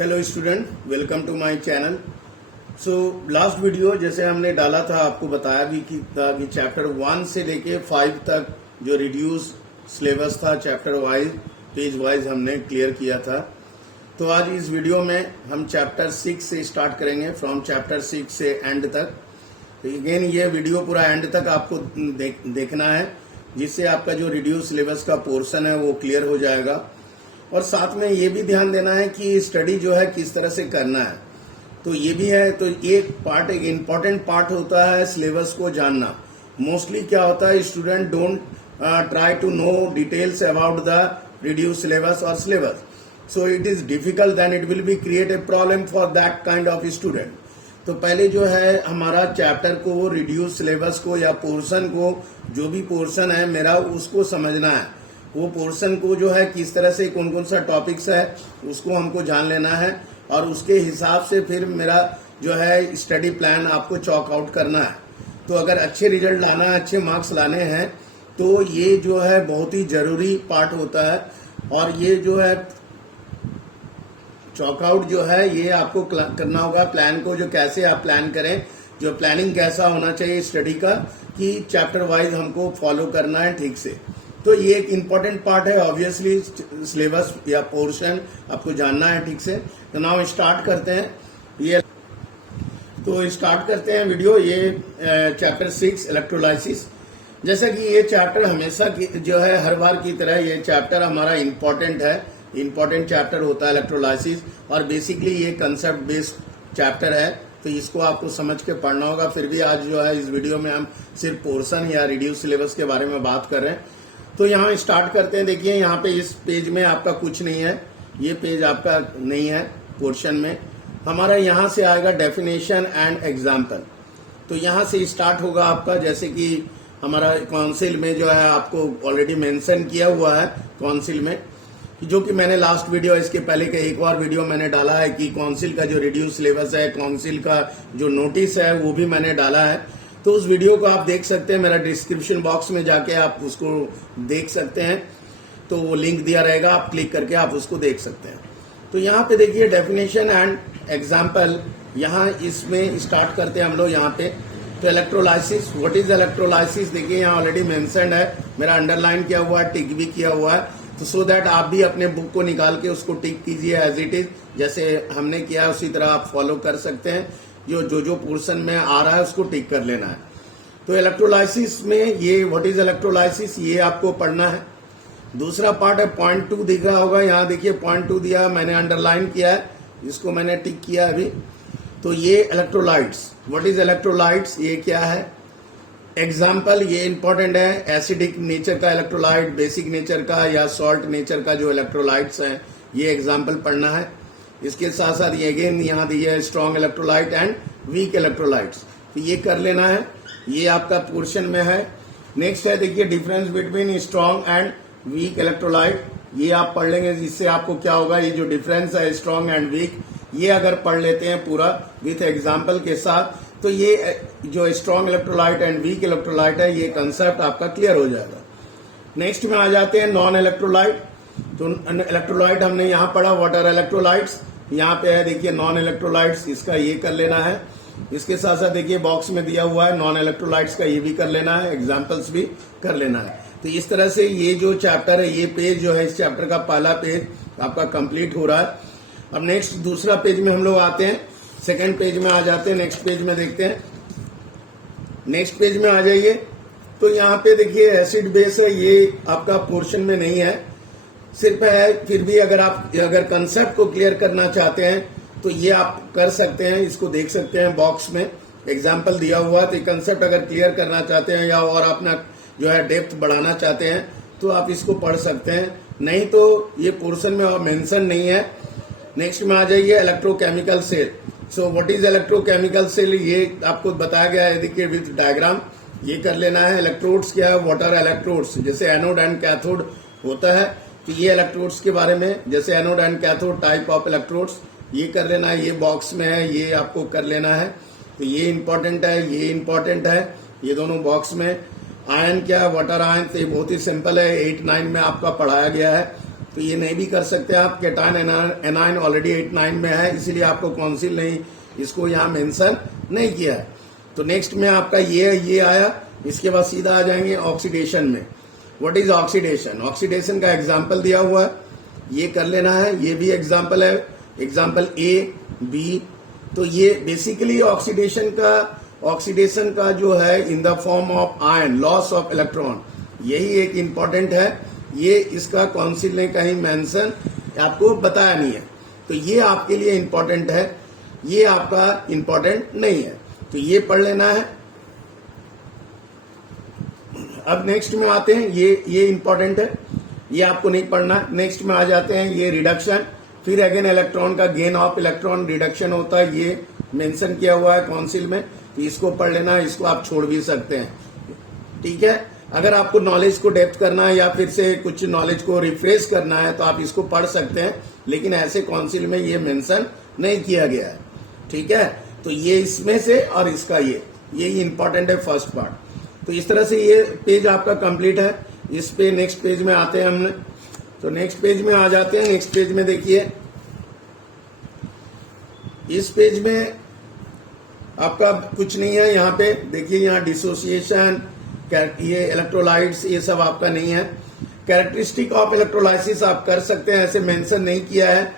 Hello student, welcome to my channel. So last video जैसे हमने डाला था, आपको बताया भी कि चैप्टर 1 से लेके 5 तक जो रिड्यूस सिलेबस था चैप्टर वाइज पेज वाइज हमने क्लियर किया था। तो आज इस वीडियो में हम चैप्टर 6 से स्टार्ट करेंगे, फ्रॉम चैप्टर 6 से एंड तक। तो अगेन ये वीडियो पूरा एंड तक आपको देखना है, जिससे आपका जो रिड्यूस सिलेबस का पोर्शन है वो क्लियर हो जाएगा। और साथ में ये भी ध्यान देना है कि स्टडी जो है किस तरह से करना है, तो ये भी है। तो एक इम्पॉर्टेंट पार्ट होता है सिलेबस को जानना। मोस्टली क्या होता है, student don't try to know details about the reduce syllabus और syllabus, so it is difficult, then it will be create a problem for that kind of student. तो पहले जो है हमारा चैप्टर को, रिड्यूस सिलेबस को या पोर्शन को, जो भी पोर्शन है मेरा, उसको समझना है। वो पोर्शन को जो है किस तरह से कौन कौन सा टॉपिक्स है उसको हमको जान लेना है, और उसके हिसाब से फिर मेरा जो है स्टडी प्लान आपको चॉक आउट करना है। तो अगर अच्छे रिजल्ट लाना है, अच्छे मार्क्स लाने हैं, तो ये जो है बहुत ही जरूरी पार्ट होता है। और ये जो है चॉकआउट जो है ये आपको करना होगा। प्लान को जो कैसे आप प्लान करें, जो प्लानिंग कैसा होना चाहिए स्टडी का, कि चैप्टर वाइज हमको फॉलो करना है ठीक से। तो ये एक इम्पोर्टेंट पार्ट है, ऑब्वियसली सिलेबस या पोर्शन आपको जानना है ठीक से। तो नाउ स्टार्ट करते हैं स्टार्ट करते हैं वीडियो। ये चैप्टर 6 इलेक्ट्रोलाइसिस। जैसा कि ये चैप्टर हमेशा की जो है, हर बार की तरह ये चैप्टर हमारा इम्पोर्टेंट है, इम्पोर्टेंट चैप्टर होता है इलेक्ट्रोलाइसिस। और बेसिकली ये कंसेप्ट बेस्ड चैप्टर है, तो इसको आपको समझ के पढ़ना होगा। फिर भी आज जो है इस वीडियो में हम सिर्फ पोर्शन या रिड्यूस सिलेबस के बारे में बात कर रहे हैं। तो यहाँ स्टार्ट करते हैं। देखिए यहाँ पे इस पेज में आपका कुछ नहीं है, ये पेज आपका नहीं है पोर्शन में। हमारा यहाँ से आएगा डेफिनेशन एंड एग्जाम्पल। तो यहाँ से स्टार्ट होगा आपका, जैसे कि हमारा काउंसिल में जो है आपको ऑलरेडी मेंशन किया हुआ है काउंसिल में, जो कि मैंने लास्ट वीडियो, इसके पहले का एक और वीडियो मैंने डाला है कि काउंसिल का जो रिड्यूस सिलेबस है, काउंसिल का जो नोटिस है वो भी मैंने डाला है। तो उस वीडियो को आप देख सकते हैं, मेरा डिस्क्रिप्शन बॉक्स में जाके आप उसको देख सकते हैं। तो वो लिंक दिया रहेगा, आप क्लिक करके आप उसको देख सकते हैं। तो यहाँ पे देखिए डेफिनेशन एंड एग्जाम्पल, यहाँ इसमें स्टार्ट करते हैं हम लोग यहाँ पे। तो इलेक्ट्रोलाइसिस, व्हाट इज इलेक्ट्रोलाइसिस, देखिए यहाँ ऑलरेडी मेंशन्ड है, मेरा अंडरलाइन किया हुआ है, टिक भी किया हुआ है। तो सो दैट आप भी अपने बुक को निकाल के उसको टिक कीजिए एज इट इज, जैसे हमने किया उसी तरह आप फॉलो कर सकते हैं। जो पोर्शन में आ रहा है उसको टिक कर लेना है। तो इलेक्ट्रोलाइसिस में ये व्हाट इज इलेक्ट्रोलाइसिस, ये आपको पढ़ना है। दूसरा पार्ट है पॉइंट 2, दिख रहा होगा यहाँ, देखिए पॉइंट 2 दिया, मैंने अंडरलाइन किया है, इसको मैंने टिक किया अभी। तो ये इलेक्ट्रोलाइट्स, व्हाट इज इलेक्ट्रोलाइट्स, ये क्या है। एग्जाम्पल, ये इंपॉर्टेंट है, एसिडिक नेचर का इलेक्ट्रोलाइट, बेसिक नेचर का या सॉल्ट नेचर का जो इलेक्ट्रोलाइट्स हैं, ये एग्जाम्पल पढ़ना है। इसके साथ साथ ये अगेन यहाँ दिया है strong electrolyte and weak electrolytes, तो ये कर लेना है, ये आपका पोर्शन में है। नेक्स्ट है देखिए difference between strong and weak electrolyte, ये आप पढ़ लेंगे। इससे आपको क्या होगा, ये जो डिफरेंस है स्ट्रॉन्ग एंड वीक, ये अगर पढ़ लेते हैं पूरा विथ एग्जाम्पल के साथ, तो ये जो strong electrolyte and weak electrolyte है, ये कंसेप्ट आपका क्लियर हो जाएगा। नेक्स्ट में आ जाते हैं नॉन इलेक्ट्रोलाइट। तो इलेक्ट्रोलाइट हमने यहाँ पढ़ा, वाटर इलेक्ट्रोलाइट्स, यहाँ पे है देखिए नॉन इलेक्ट्रोलाइट्स, इसका ये कर लेना है। इसके साथ साथ देखिए बॉक्स में दिया हुआ है नॉन इलेक्ट्रोलाइट्स का, ये भी कर लेना है, एग्जाम्पल्स भी कर लेना है। तो इस तरह से ये जो चैप्टर है, ये पेज जो है इस चैप्टर का पहला पेज आपका कंप्लीट हो रहा है। अब नेक्स्ट दूसरा पेज में हम लोग आते हैं, सेकेंड पेज में आ जाते हैं, नेक्स्ट पेज में देखते हैं। नेक्स्ट पेज में आ जाइए, तो यहाँ पे देखिए एसिड बेस है, ये आपका पोर्शन में नहीं है, सिर्फ है। फिर भी अगर कंसेप्ट को क्लियर करना चाहते हैं तो ये आप कर सकते हैं, इसको देख सकते हैं बॉक्स में एग्जाम्पल दिया हुआ। तो कंसेप्ट अगर क्लियर करना चाहते हैं या और अपना जो है डेप्थ बढ़ाना चाहते हैं तो आप इसको पढ़ सकते हैं, नहीं तो ये पोर्शन में मेंशन नहीं है। नेक्स्ट में आ जाइए electrochemical cell. So what is electrochemical cell, ये आपको बताया गया है, देखिए विथ डायग्राम, ये कर लेना है। इलेक्ट्रोड्स क्या है, वाटर इलेक्ट्रोड्स, जैसे एनोड एंड कैथोड होता है, तो ये इलेक्ट्रोड्स के बारे में, जैसे anode and cathode type of electrodes, ये कर लेना है। ये बॉक्स में है, ये आपको कर लेना है। तो ये इंपॉर्टेंट है, ये इंपॉर्टेंट है, ये दोनों बॉक्स में। आयन क्या है, वाटर आयन, तो ये बहुत ही सिंपल है, 8-9 में आपका पढ़ाया गया है। तो ये नहीं भी कर सकते आप। कैटायन एनायन ऑलरेडी 8-9 में है, इसीलिए आपको कौंसिल नहीं इसको यहाँ मेंशन नहीं किया है। तो नेक्स्ट में आपका ये आया। इसके बाद सीधा आ जाएंगे ऑक्सीडेशन में। What is oxidation? ऑक्सीडेशन का एग्जाम्पल दिया हुआ है, ये कर लेना है। ये भी एग्जाम्पल है, एग्जाम्पल ए बी। तो ये बेसिकली ऑक्सीडेशन का जो है in the form of ion, loss of electron, यही एक इंपॉर्टेंट है। ये इसका कौंसिल ने कहीं मेंशन आपको बताया नहीं है, तो ये आपके लिए इंपॉर्टेंट है, ये आपका इंपॉर्टेंट नहीं है, तो ये पढ़ लेना है। अब नेक्स्ट में आते हैं, ये इंपॉर्टेंट है, ये आपको नहीं पढ़ना। नेक्स्ट में आ जाते हैं ये रिडक्शन। फिर अगेन इलेक्ट्रॉन का गेन ऑफ इलेक्ट्रॉन रिडक्शन होता है, ये मेंशन किया हुआ है कौंसिल में, तो इसको पढ़ लेना है। इसको आप छोड़ भी सकते हैं, ठीक है। अगर आपको नॉलेज को डेप्थ करना है या फिर से कुछ नॉलेज को रिफ्रेश करना है तो आप इसको पढ़ सकते हैं, लेकिन ऐसे कौंसिल में ये मेंशन नहीं किया गया है, ठीक है। तो ये इसमें से और इसका ये इंपॉर्टेंट है फर्स्ट पार्ट। तो इस तरह से ये पेज आपका कंप्लीट है। इस पे नेक्स्ट पेज में आते हैं हमने, तो नेक्स्ट पेज में आ जाते हैं। नेक्स्ट पेज में देखिए, इस पेज में आपका कुछ नहीं है। यहाँ पे देखिए, यहाँ डिसोसिएशन, ये इलेक्ट्रोलाइट्स, ये सब आपका नहीं है। कैरेक्टरिस्टिक ऑफ इलेक्ट्रोलाइसिस आप कर सकते हैं, ऐसे मेंशन नहीं किया है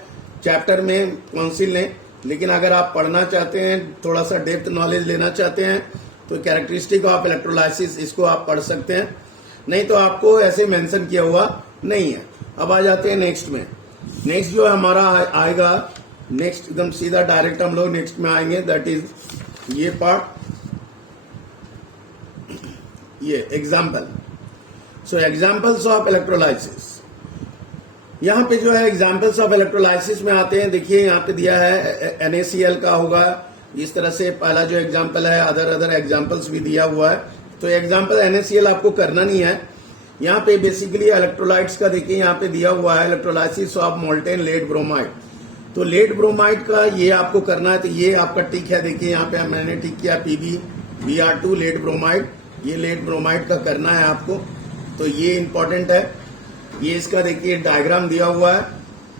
चैप्टर में कौंसिल ने, लेकिन अगर आप पढ़ना चाहते हैं, थोड़ा सा डेप्थ नॉलेज लेना चाहते हैं, तो कैरेक्टरिस्टिक ऑफ इलेक्ट्रोलाइसिस इसको आप पढ़ सकते हैं, नहीं तो आपको ऐसे मेंशन किया हुआ नहीं है। अब आ जाते हैं नेक्स्ट में। नेक्स्ट जो हमारा आएगा, नेक्स्ट एकदम सीधा डायरेक्ट हम लोग नेक्स्ट में आएंगे, दैट इज ये पार्ट, ये example. So examples of electrolysis, यहाँ पे जो है एग्जाम्पल्स ऑफ इलेक्ट्रोलाइसिस में आते हैं। देखिए यहाँ पे दिया है NaCl का होगा इस तरह से, पहला जो एग्जाम्पल है, अदर एग्जाम्पल्स भी दिया हुआ है। तो एग्जाम्पल NaCl आपको करना नहीं है। यहाँ पे बेसिकली इलेक्ट्रोलाइट्स का देखिए यहाँ पे दिया हुआ है, electrolysis of molten lead bromide. तो लेड ब्रोमाइड का ये आपको करना है, तो ये आपका टिक है। देखिए यहाँ पे मैंने टिक किया PbBr2 लेड ब्रोमाइड, ये लेड ब्रोमाइड का करना है आपको, तो ये इंपॉर्टेंट है। ये इसका देखिए डायग्राम दिया हुआ है,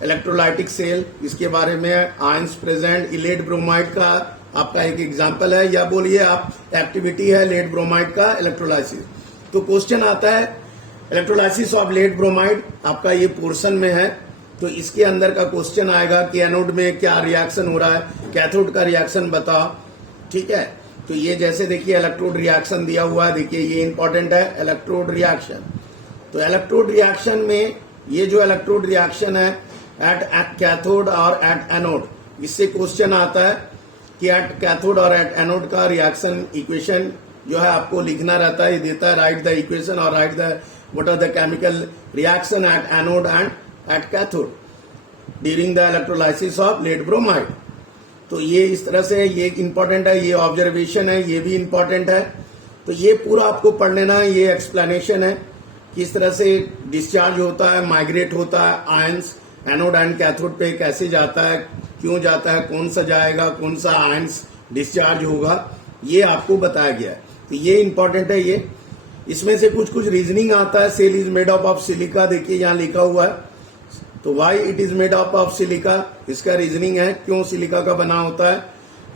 इलेक्ट्रोलाइटिक सेल, इसके बारे में आयंस प्रेजेंट। लेड ब्रोमाइड का आपका एक एग्जांपल है, या बोलिए आप एक्टिविटी है लेड ब्रोमाइड का इलेक्ट्रोलाइसिस। तो क्वेश्चन आता है इलेक्ट्रोलाइसिस ऑफ लेड ब्रोमाइड, आपका ये पोर्शन में है, तो इसके अंदर का क्वेश्चन आएगा कि एनोड में क्या रिएक्शन हो रहा है, कैथोड का रिएक्शन बताओ, ठीक है। तो ये जैसे देखिए इलेक्ट्रोड रिएक्शन दिया हुआ है, देखिए ये इंपॉर्टेंट है, इलेक्ट्रोड रिएक्शन। तो इलेक्ट्रोड रिएक्शन में ये जो इलेक्ट्रोड रिएक्शन है एट कैथोड और एट एनोड, इससे क्वेश्चन आता है कि एट कैथोड और एट एनोड का रिएक्शन इक्वेशन जो है आपको लिखना रहता है। ये देता है राइट द इक्वेशन और write the what are the chemical reaction at anode and at cathode during the electrolysis of lead bromide. तो ये इस तरह से ये इंपॉर्टेंट है, ये ऑब्जर्वेशन है, ये भी इंपॉर्टेंट है। तो ये पूरा आपको पढ़ लेना है। ये एक्सप्लेनेशन है किस तरह से डिस्चार्ज होता है, माइग्रेट होता है आयंस एनोड एंड कैथोड पे, कैसे जाता है, क्यों जाता है, कौन सा जाएगा, कौन सा आयंस डिस्चार्ज होगा, ये आपको बताया गया है। तो ये इंपॉर्टेंट है। ये इसमें से कुछ रीजनिंग आता है। Cell is made up of silica, देखिए यहाँ लिखा हुआ है, तो why it is made up of silica, इसका रीजनिंग है क्यों सिलिका का बना होता है,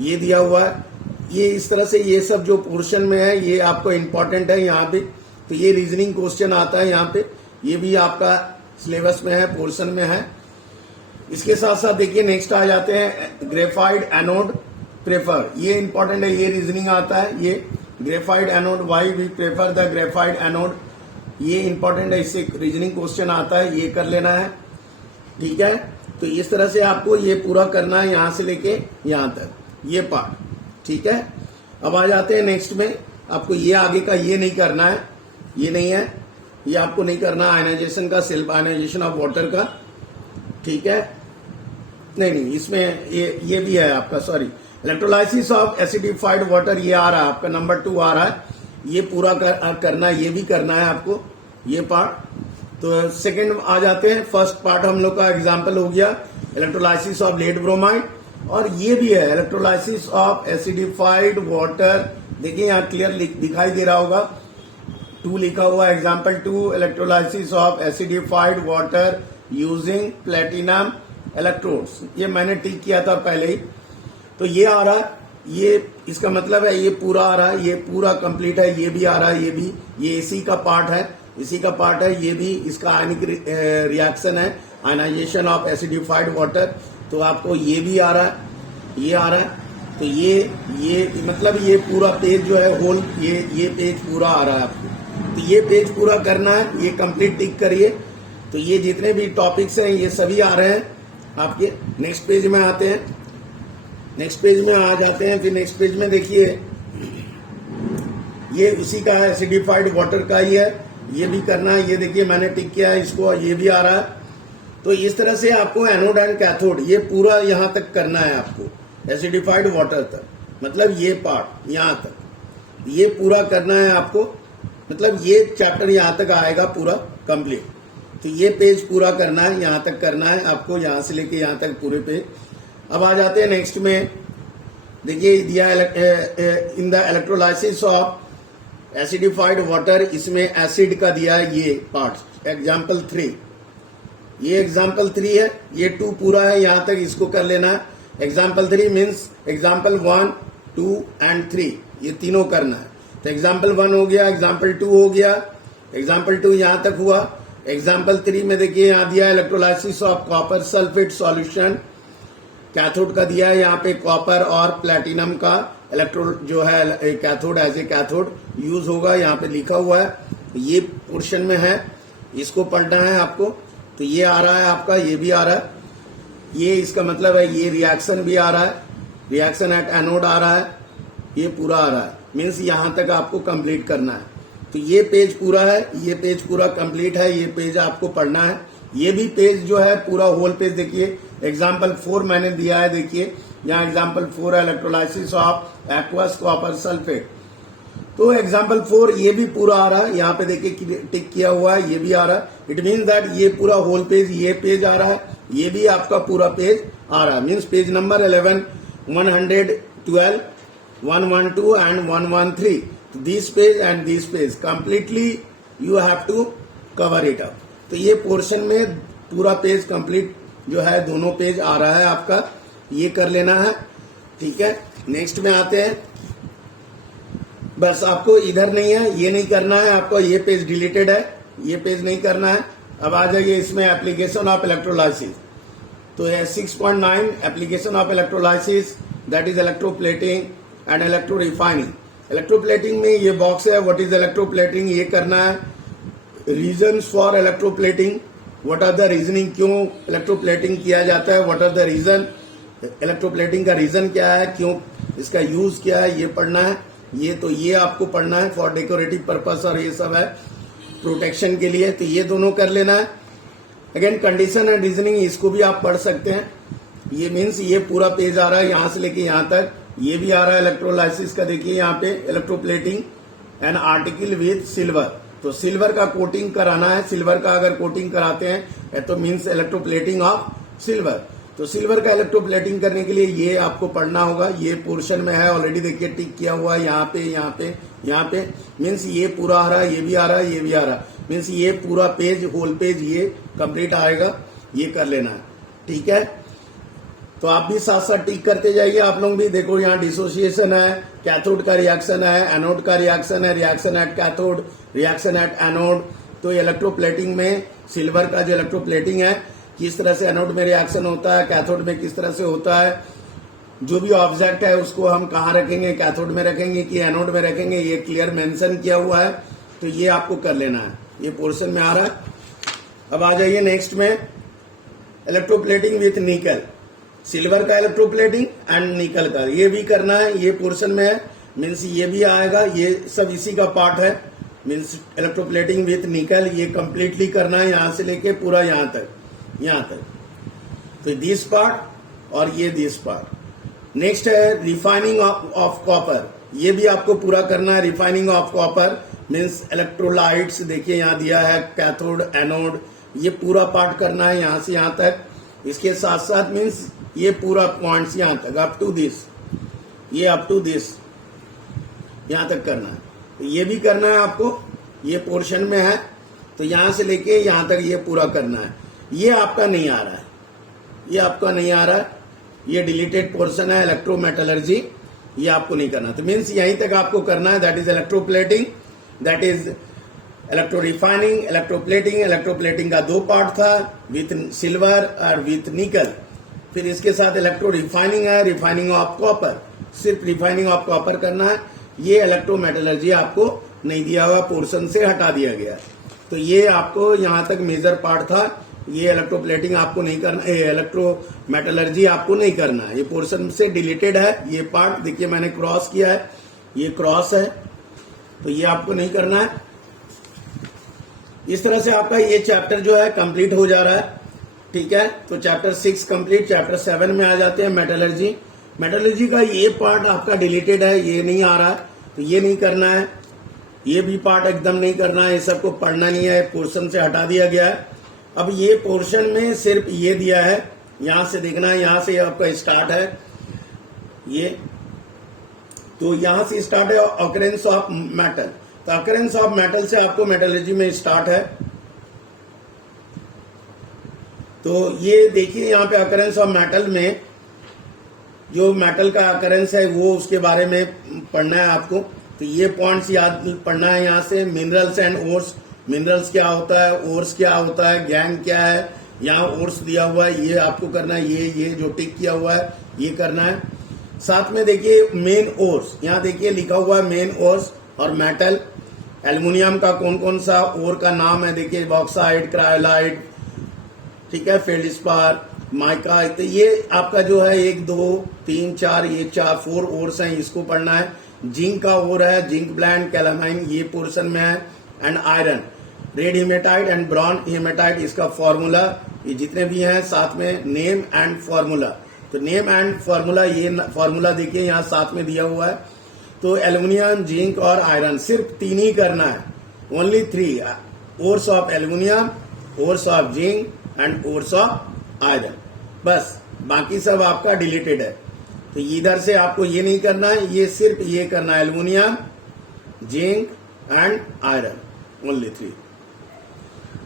ये दिया हुआ है। ये इस तरह से ये सब जो पोर्शन में है ये आपको इंपॉर्टेंट है यहाँ पे। तो ये रीजनिंग क्वेश्चन आता है यहाँ पे, ये भी आपका सिलेबस में है, पोर्शन में है। इसके साथ साथ देखिए नेक्स्ट आ जाते हैं ग्रेफाइड एनोड प्रेफर, ये इंपॉर्टेंट है, ये रीजनिंग आता है। ये graphite anode, why we prefer the graphite anode, ये इंपॉर्टेंट है, इससे रीजनिंग क्वेश्चन आता है, ये कर लेना है, ठीक है। तो इस तरह से आपको ये पूरा करना है यहां से लेके यहां तक, ये पार्ट, ठीक है। अब आ जाते हैं नेक्स्ट में, आपको ये आगे का ये नहीं करना है, ये नहीं है, ये आपको नहीं करना आयनाइजेशन का, सेल्फ आयनाइजेशन ऑफ वाटर का, ठीक है। नहीं, इसमें ये भी है आपका, sorry, electrolysis of acidified water, ये आ रहा है आपका, नंबर 2 आ रहा है, ये पूरा करना है, ये भी करना है आपको, ये पार्ट। तो सेकंड आ जाते हैं, फर्स्ट पार्ट हम लोग का एग्जांपल हो गया इलेक्ट्रोलाइसिस ऑफ लेड ब्रोमाइड, और ये भी है इलेक्ट्रोलाइसिस ऑफ एसिडिफाइड वाटर। देखिए यहाँ क्लियर दिखाई दे रहा होगा, 2 लिखा हुआ, example 2 electrolysis of acidified water using platinum electrodes, ये मैंने टिक किया था पहले ही। तो ये आ रहा है, ये इसका मतलब है ये पूरा आ रहा है, ये पूरा कंप्लीट है, ये भी आ रहा है, ये भी, ये इसी का पार्ट है, इसी का पार्ट है, ये भी इसका आयनिक रिएक्शन है, आयनाइजेशन ऑफ एसिडिफाइड वाटर। तो आपको ये भी आ रहा है, ये आ रहा है। तो ये मतलब ये पूरा पेज जो है होल, ये पेज पूरा आ रहा है आपको। तो ये पेज पूरा करना है, ये कंप्लीट टिक करिए। तो ये जितने भी टॉपिक्स हैं ये सभी आ रहे हैं आपके। नेक्स्ट पेज में आते हैं, नेक्स्ट पेज में आ जाते हैं। फिर नेक्स्ट पेज में देखिए ये उसी का है, एसिडिफाइड वाटर का ही है, ये भी करना है। ये देखिए मैंने टिक किया है इसको, ये भी आ रहा है। तो इस तरह से आपको एनोड एंड कैथोड ये पूरा यहां तक करना है आपको, एसिडिफाइड वाटर तक, मतलब ये पार्ट यहां तक ये पूरा करना है आपको। मतलब ये चैप्टर यहां तक आएगा पूरा कंप्लीट। तो ये पेज पूरा करना है, यहां तक करना है आपको, यहां से लेके यहां तक पूरे पेज। अब आ जाते हैं नेक्स्ट में। देखिए दिया in the electrolysis of acidified water, इसमें एसिड का दिया है ये पार्ट। एग्जाम्पल 3, ये एग्जाम्पल 3 है, ये 2 पूरा है, यहां तक इसको कर लेना है। एग्जाम्पल 3 मीन्स एग्जाम्पल 1, 2 एंड 3, ये तीनों करना है। तो एग्जाम्पल 1 हो गया, एग्जाम्पल 2 हो गया, एग्जाम्पल 2 यहां तक हुआ। एग्जाम्पल 3 में देखिए यहां दिया electrolysis of copper sulphate solution, cathode का दिया है यहाँ पे कॉपर और प्लेटिनम का इलेक्ट्रोड जो है cathode, as a cathode use होगा, यहाँ पे लिखा हुआ है। ये पोर्शन में है, इसको पढ़ना है आपको। तो ये आ रहा है आपका, ये भी आ रहा है, ये इसका मतलब है ये रिएक्शन भी आ रहा है, रिएक्शन एट एनोड आ रहा है, ये पूरा आ रहा है। मीन्स यहां तक आपको कंप्लीट करना है। तो ये पेज पूरा है, ये पेज पूरा कंप्लीट है, ये पेज आपको पढ़ना है। ये भी पेज जो है पूरा होल पेज देखिए। एग्जाम्पल 4 मैंने दिया है, देखिए यहाँ एग्जाम्पल 4 है electrolysis of aqueous copper sulphate. तो एग्जाम्पल 4 ये भी पूरा आ रहा है, यहाँ पे देखिए टिक किया हुआ है, ये भी आ रहा है। इट मीन दैट ये पूरा होल पेज, ये पेज आ रहा है, ये भी आपका पूरा पेज आ रहा है। Means page number 11, 112, 112 and 113, this page and this page completely you have to cover it up. तो ये पोर्शन में पूरा पेज कंप्लीट जो है, दोनों पेज आ रहा है आपका, ये कर लेना है। ठीक है, नेक्स्ट में आते हैं। बस आपको इधर नहीं है, ये नहीं करना है आपको, ये पेज डिलीटेड है, ये पेज नहीं करना है। अब आ जाइए इसमें एप्लीकेशन ऑफ इलेक्ट्रोलाइसिस। तो 6.9 application of electrolysis, that is electroplating and electro refining. Electroplating में ये बॉक्स है, व्हाट इज इलेक्ट्रोप्लेटिंग, ये करना है। Reasons for electroplating, what are the reasoning, क्यों इलेक्ट्रोप्लेटिंग किया जाता है, what are the reason, electroplating का रीजन क्या है, क्यों इसका यूज क्या है, ये पढ़ना है। ये आपको पढ़ना है फॉर डेकोरेटिव पर्पस, और ये सब है प्रोटेक्शन के लिए। तो ये दोनों कर लेना है। अगेन कंडीशन एंड रीजनिंग, इसको भी आप पढ़ सकते हैं। ये मीन्स ये पूरा पेज आ रहा है यहां से लेके यहां तक, ये भी आ रहा है इलेक्ट्रोलाइसिस का। देखिए यहाँ पे electroplating and article with silver, तो सिल्वर का कोटिंग कराना है। सिल्वर का अगर कोटिंग कराते हैं तो मीन्स इलेक्ट्रोप्लेटिंग ऑफ सिल्वर। तो सिल्वर का इलेक्ट्रोप्लेटिंग करने के लिए ये आपको पढ़ना होगा। ये पोर्शन में है ऑलरेडी, देखिए टिक किया हुआ है यहाँ पे, यहाँ पे, यहाँ पे। मीन्स ये पूरा आ रहा है, ये भी आ रहा है, ये भी आ रहा है। मीन्स ये पूरा पेज, होल पेज ये कंप्लीट आएगा, ये कर लेना है। ठीक है, तो आप भी साथ साथ टिक करते जाइए। आप लोग भी देखो, यहाँ डिसोसिएशन है, कैथोड का रिएक्शन है, एनोड का रिएक्शन है, reaction at cathode, reaction at anode. तो इलेक्ट्रोप्लेटिंग में सिल्वर का जो इलेक्ट्रोप्लेटिंग है, किस तरह से एनोड में रिएक्शन होता है, कैथोड में किस तरह से होता है, जो भी ऑब्जेक्ट है उसको हम कहाँ रखेंगे, कैथोड में रखेंगे कि एनोड में रखेंगे, ये क्लियर मेंशन किया हुआ है। तो ये आपको कर लेना है, ये पोर्शन में आ रहा है। अब आ जाइए नेक्स्ट में, इलेक्ट्रोप्लेटिंग विथ निकल, सिल्वर का इलेक्ट्रोप्लेटिंग एंड निकल का, ये भी करना है, ये पोर्शन में है। मीन्स ये भी आएगा, ये सब इसी का पार्ट है। मीन्स इलेक्ट्रोप्लेटिंग विथ निकल, ये कंप्लीटली करना है यहां से लेके पूरा यहां तक, यहां तक। तो दिस पार्ट और ये दिस पार्ट। नेक्स्ट है रिफाइनिंग ऑफ कॉपर, ये भी आपको पूरा करना है। Refining of copper means electrolytes, देखिए यहाँ दिया है कैथोड एनोड, ये पूरा पार्ट करना है यहां से यहां तक। इसके साथ साथ मीन्स ये पूरा पॉइंट्स यहां तक, अप टू दिस, ये अप टू दिस यहां तक करना है। तो ये भी करना है आपको, ये पोर्शन में है। तो यहां से लेके यहां तक ये पूरा करना है। ये आपका नहीं आ रहा है, ये आपका नहीं आ रहा है, ये डिलीटेड पोर्शन है इलेक्ट्रोमेटलर्जी, ये आपको नहीं करना। तो मीन्स यहीं तक आपको करना है, that is electroplating, that is electro refining, electroplating. Electroplating का दो पार्ट था, विथ सिल्वर और विथ निकल। फिर इसके साथ इलेक्ट्रो रिफाइनिंग है, रिफाइनिंग ऑफ कॉपर, सिर्फ रिफाइनिंग ऑफ कॉपर करना है। ये इलेक्ट्रोमेटलर्जी आपको नहीं दिया हुआ, पोर्शन से हटा दिया गया। तो ये आपको यहां तक मेजर पार्ट था। ये इलेक्ट्रोप्लेटिंग आपको नहीं करना, इलेक्ट्रोमेटलर्जी आपको नहीं करना है, ये पोर्शन से डिलीटेड है। ये पार्ट देखिए मैंने क्रॉस किया है, ये क्रॉस है, तो ये आपको नहीं करना है। इस तरह से आपका ये चैप्टर जो है कंप्लीट हो जा रहा है, ठीक है। तो चैप्टर 6 कंप्लीट, चैप्टर 7 में आ जाते हैं मेटलर्जी। मेटलर्जी का ये पार्ट आपका डिलीटेड है, ये नहीं आ रहा है, तो ये नहीं करना है। ये भी पार्ट एकदम नहीं करना है, ये सबको पढ़ना नहीं है, पोर्शन से हटा दिया गया है। अब ये पोर्शन में सिर्फ ये दिया है, यहां से देखना है, यहां से आपका स्टार्ट है ये, तो यहां से स्टार्ट है ऑकरेंस ऑफ मेटल। तो ऑकरेंस ऑफ मेटल से आपको मेटलर्जी में स्टार्ट है। तो ये देखिए यहां पे ऑकरेंस ऑफ मेटल में जो मेटल का ऑकरेंस है वो उसके बारे में पढ़ना है आपको। तो ये पॉइंट्स याद पढ़ना है यहाँ से। मिनरल्स एंड ओर्स, मिनरल्स क्या होता है, ओर्स क्या होता है, गैंग क्या है, यहाँ ओर्स दिया हुआ है, ये आपको करना है। ये जो टिक किया हुआ है ये करना है। साथ में देखिए मेन ओर्स, यहाँ देखिए लिखा हुआ है मेन ओर्स और मेटल। एल्युमिनियम का कौन कौन सा ओर का नाम है देखिए, बॉक्साइड, क्रायोलाइट, ठीक है, फेल्डस्पार, माइका। तो ये आपका जो है 1 2 3 4, ये 4 ओर्स हैं, इसको पढ़ना है। जिंक का ओर है, जिंक ब्लैंड, कैलामाइन, ये पोर्शन में है। And iron, red hematite and brown hematite, इसका फॉर्मूला, ये जितने भी हैं साथ में नेम एंड फॉर्मूला। तो नेम एंड फॉर्मूला, ये फॉर्मूला देखिए यहाँ साथ में दिया हुआ है। तो एल्युमिनियम, जिंक और आयरन सिर्फ 3 ही करना है, only 3 ores of aluminium, ores of zinc and ores of iron, बस। बाकी सब आपका डिलीटेड है। तो इधर से आपको ये नहीं करना है, ये सिर्फ ये करना है, aluminium, zinc and iron, only 3,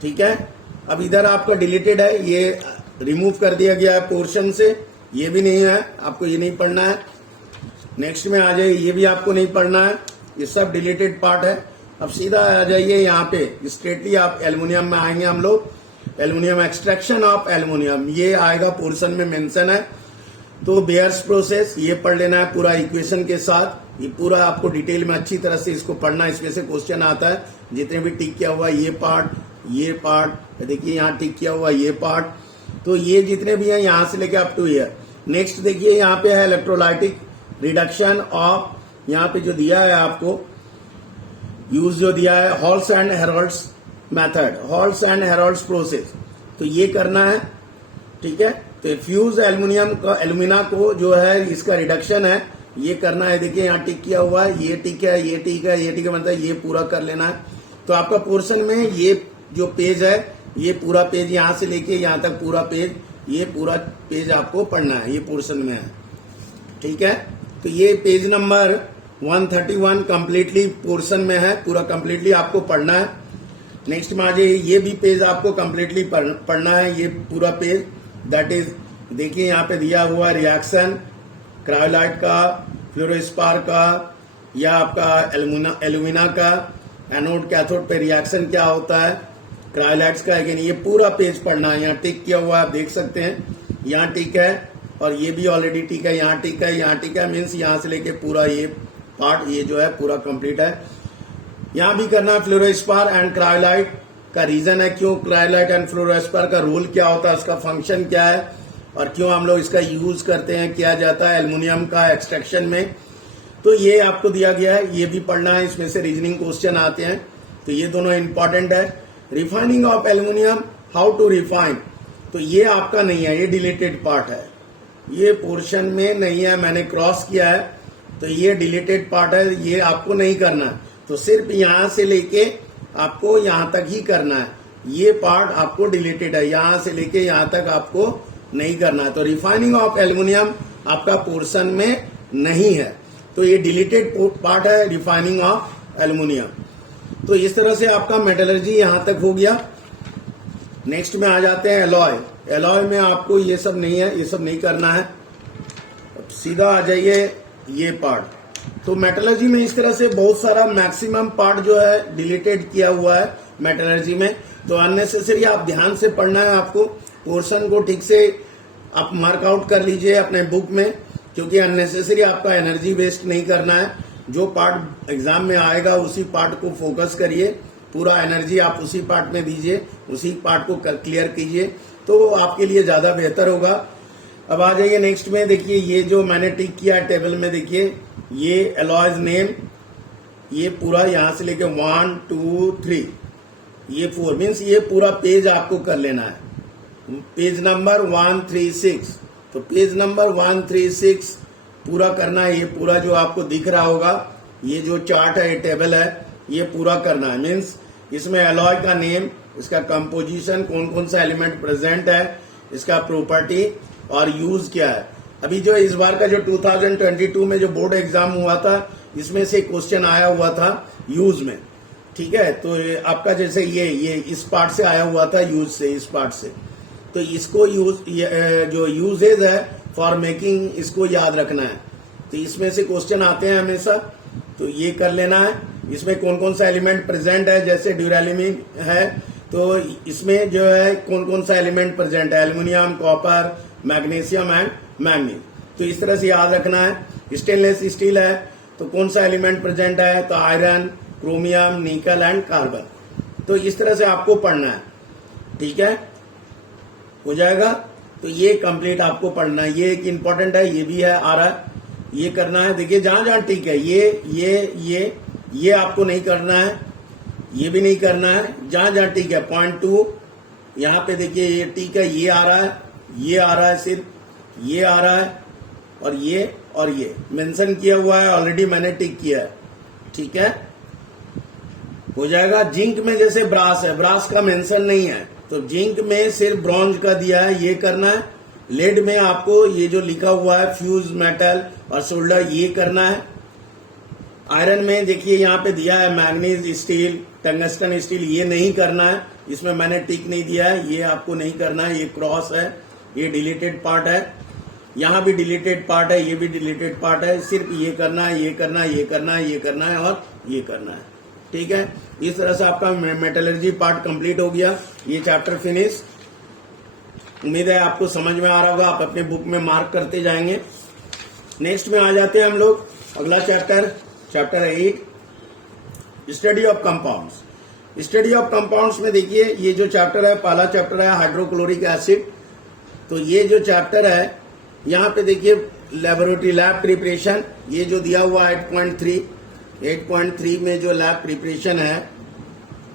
ठीक है। अब इधर आपका डिलीटेड है, ये रिमूव कर दिया गया है पोर्शन से, ये भी नहीं है, आपको ये नहीं पढ़ना है। नेक्स्ट में आ जाइए, ये भी आपको नहीं पढ़ना है, ये सब डिलीटेड पार्ट है। अब सीधा आ जाइए यहाँ पे, स्ट्रेटली आप एल्युमिनियम में आएंगे हम लोग। एल्युमिनियम, एक्सट्रैक्शन ऑफ एल्युमिनियम, ये आएगा पोर्शन में मेंशन है। तो बेयर्स प्रोसेस, ये पढ़ लेना है पूरा इक्वेशन के साथ। ये पूरा आपको डिटेल में अच्छी तरह से इसको पढ़ना है, इसमें से क्वेश्चन आता है। जितने भी टिक किया हुआ ये पार्ट, देखिए यहाँ टिक किया हुआ ये पार्ट, तो ये जितने भी हैं यहाँ से लेके अप टू ईयर। नेक्स्ट देखिए यहाँ पे है इलेक्ट्रोलाइटिक रिडक्शन ऑफ, यहाँ पे जो दिया है आपको यूज जो दिया है, halls and Harold's method, halls and Harold's process, तो ये करना है, ठीक है। तो फ्यूज एल्यूमिना को जो है इसका रिडक्शन है, ये करना है। देखिए यहाँ टिक किया हुआ है, ये टिक है, ये टिक है, ये टिक है, मतलब ये पूरा कर लेना है। तो आपका पोर्शन में ये जो पेज है, ये पूरा पेज यहाँ से लेके यहाँ तक पूरा पेज, ये पूरा पेज आपको पढ़ना है, ये पोर्शन में है, ठीक है। तो ये पेज नंबर 131 कंप्लीटली पोर्शन में है, पूरा कंप्लीटली आपको पढ़ना है। नेक्स्ट में आ जाइए, ये भी पेज आपको कंप्लीटली पढ़ना है, ये पूरा पेज। दैट इज देखिए यहाँ पे दिया हुआ रिएक्शन क्रायोलाइट का, फ्लोरोस्पार का, या आपका एल्यूमिना का, एनोड कैथोड पे रिएक्शन क्या होता है, क्रायोलाइट्स का। अगेन ये पूरा पेज पढ़ना है। यहाँ टिक किया हुआ आप देख सकते हैं, यहाँ टिक है और ये भी ऑलरेडी टिक है, यहाँ टिक है, यहाँ टिक है, मीन्स यहाँ से लेके पूरा ये पार्ट ये जो है पूरा कंप्लीट है। यहाँ भी करना है फ्लोरोस्पार एंड क्रायोलाइट का। रीजन है क्यों क्रायोलाइट एंड फ्लोरोस्पार का रोल क्या होता है, उसका फंक्शन क्या है और क्यों हम लोग इसका यूज करते हैं, किया जाता है एल्युमिनियम का एक्सट्रैक्शन में। तो ये आपको दिया गया है, ये भी पढ़ना है, इसमें से रीजनिंग क्वेश्चन आते हैं। तो ये दोनों इंपॉर्टेंट है। Refining of aluminium, how to refine, तो ये आपका नहीं है, ये डिलीटेड पार्ट है, ये पोर्शन में नहीं है, मैंने क्रॉस किया है, तो ये डिलीटेड पार्ट है, ये आपको नहीं करना है। तो सिर्फ यहां से लेके आपको यहां तक ही करना है, ये पार्ट आपको डिलीटेड है, यहां से लेके यहां तक आपको नहीं करना है। तो रिफाइनिंग ऑफ एल्युमिनियम आपका पोर्शन में नहीं है, तो ये डिलीटेड पार्ट है रिफाइनिंग ऑफ एल्युमिनियम। तो इस तरह से आपका मेटलर्जी यहां तक हो गया। नेक्स्ट में आ जाते हैं एलॉय। एलॉय में आपको ये सब नहीं है, ये सब नहीं करना है। अब सीधा आ जाइए ये पार्ट। तो मेटलर्जी में इस तरह से बहुत सारा मैक्सिमम पार्ट जो है डिलीटेड किया हुआ है मेटलर्जी में। तो अननेसेसरी आप ध्यान से पढ़ना है, आपको पोर्शन को ठीक से आप मार्क आउट कर लीजिए अपने बुक में, क्योंकि अननेसेसरी आपका एनर्जी वेस्ट नहीं करना है। जो पार्ट एग्जाम में आएगा उसी पार्ट को फोकस करिए, पूरा एनर्जी आप उसी पार्ट में दीजिए, उसी पार्ट को क्लियर कीजिए, तो आपके लिए ज्यादा बेहतर होगा। अब आ जाइए नेक्स्ट में। देखिए ये जो मैंने टिक किया टेबल में, देखिए ये एलॉयज नेम, ये पूरा यहां से लेके 1 2 3 ये 4 मीन्स ये पूरा पेज आपको कर लेना है। पेज नंबर 136, तो पेज नंबर 136 पूरा करना है। ये पूरा जो आपको दिख रहा होगा, ये जो चार्ट है, ये टेबल है, ये पूरा करना है। मीन्स इसमें एलॉय का नेम, इसका कंपोजिशन, कौन कौन सा एलिमेंट प्रेजेंट है, इसका प्रॉपर्टी और यूज क्या है। अभी जो इस बार का जो 2022 में जो बोर्ड एग्जाम हुआ था, इसमें से क्वेश्चन आया हुआ था यूज में, ठीक है। तो आपका जैसे ये इस पार्ट से आया हुआ था, यूज से, इस पार्ट से। तो इसको जो यूजेज है फॉर मेकिंग, इसको याद रखना है। तो इसमें से क्वेश्चन आते हैं हमेशा, तो ये कर लेना है। इसमें कौन कौन सा एलिमेंट प्रेजेंट है, जैसे ड्यूरेलिमिन है तो इसमें जो है कौन कौन सा एलिमेंट प्रेजेंट है, aluminium, copper, magnesium and manganese. तो इस तरह से याद रखना है। स्टेनलेस स्टील है तो कौन सा एलिमेंट प्रेजेंट है, तो आयरन, क्रोमियम, निकल एंड कार्बन। तो इस तरह से आपको पढ़ना है, ठीक है, हो जाएगा। तो ये कंप्लीट आपको पढ़ना है। ये एक इंपॉर्टेंट है, ये भी है, आ रहा है, ये करना है। देखिए जहां जहां ठीक है, ये आपको नहीं करना है, ये भी नहीं करना है। जहां जहां ठीक है, पॉइंट 2 यहाँ पे देखिए ये ठीक है, ये आ रहा है, ये आ रहा है, सिर्फ ये आ रहा है, और ये मेंशन किया हुआ है, ऑलरेडी मैंने टिक किया है, ठीक है, हो जाएगा। जिंक में जैसे ब्रास है, ब्रास का मेंशन नहीं है, तो जिंक में सिर्फ ब्रॉन्ज का दिया है, ये करना है। लेड में आपको ये जो लिखा हुआ है फ्यूज मेटल और सोल्डर, ये करना है। आयरन में देखिए यहाँ पे दिया है मैग्नीज स्टील, टंगस्टन स्टील, ये नहीं करना है, इसमें मैंने टिक नहीं दिया है, ये आपको नहीं करना है। ये क्रॉस है, ये डिलीटेड पार्ट है, यहाँ भी डिलीटेड पार्ट है, ये भी डिलीटेड पार्ट है। सिर्फ ये करना है, ये करना है, ये करना है, ये करना है और ये करना है, ठीक है। इस तरह से आपका मेटलर्जी पार्ट कंप्लीट हो गया, ये चैप्टर फिनिश। उम्मीद है आपको समझ में आ रहा होगा, आप अपने बुक में मार्क करते जाएंगे। नेक्स्ट में आ जाते हैं हम लोग, अगला chapter 8, study of compounds. Study of compounds में देखिए ये जो चैप्टर है, पहला चैप्टर है हाइड्रोक्लोरिक एसिड। तो ये जो चैप्टर है, यहाँ पे देखिए लेबोरेटरी लैब प्रिपरेशन, ये जो दिया हुआ 8.3 में जो लैब प्रिपरेशन है,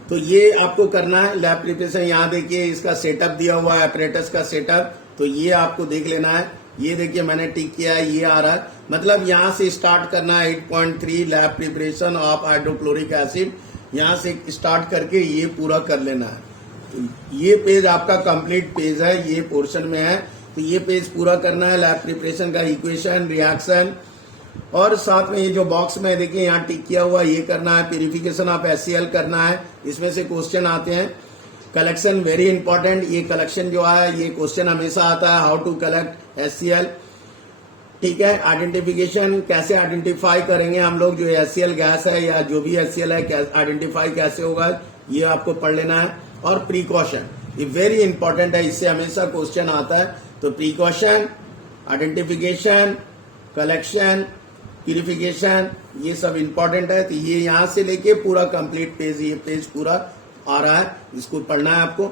तो ये आपको करना है लैब प्रिपरेशन। यहाँ देखिए इसका सेटअप दिया हुआ है, अपरेटस का सेटअप, तो ये आपको देख लेना है। ये देखिए मैंने टिक किया है, ये आ रहा है, मतलब यहाँ से स्टार्ट करना है। 8.3 lab preparation of hydrochloric acid, यहाँ से स्टार्ट करके ये पूरा कर लेना है। तो ये पेज आपका कंप्लीट पेज है, ये पोर्शन में है, तो ये पेज पूरा करना है। लैब प्रिपरेशन का इक्वेशन, रिएक्शन, और साथ में ये जो बॉक्स में देखिए यहाँ टिक किया हुआ, ये करना है। प्यूरिफिकेशन ऑफ HCl करना है, इसमें से क्वेश्चन आते हैं। कलेक्शन वेरी इंपॉर्टेंट, ये कलेक्शन जो है ये क्वेश्चन हमेशा आता है, हाउ टू कलेक्ट HCl, ठीक है। आइडेंटिफिकेशन, कैसे आइडेंटिफाई करेंगे हम लोग जो HCl गैस है या जो भी HCl है, आइडेंटिफाई कैसे होगा, ये आपको पढ़ लेना है। और प्रिकॉशन, ये वेरी इंपॉर्टेंट है, इससे हमेशा क्वेश्चन आता है। तो प्रिकॉशन, आइडेंटिफिकेशन, कलेक्शन, प्यूरिफिकेशन, ये सब इंपॉर्टेंट है। तो ये यहाँ से लेके पूरा कंप्लीट पेज, ये पेज पूरा आ रहा है, इसको पढ़ना है आपको।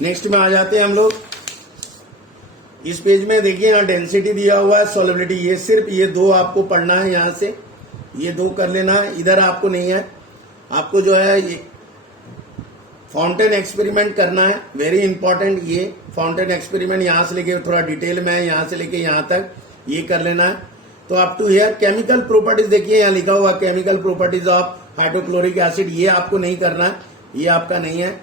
नेक्स्ट में आ जाते हैं हम लोग। इस पेज में देखिए यहाँ डेंसिटी दिया हुआ है, सॉल्युबिलिटी, ये सिर्फ ये 2 आपको पढ़ना है, यहाँ से ये 2 कर लेना है। इधर आपको नहीं है, आपको जो है ये फाउंटेन एक्सपेरिमेंट करना है, वेरी इंपॉर्टेंट। ये फाउंटेन एक्सपेरिमेंट यहाँ से लेके थोड़ा डिटेल में है, यहाँ से लेके यहाँ तक ये कर लेना है। तो up to here chemical properties देखिए यहाँ लिखा हुआ, chemical properties of hydrochloric acid, ये आपको नहीं करना है, ये आपका नहीं है,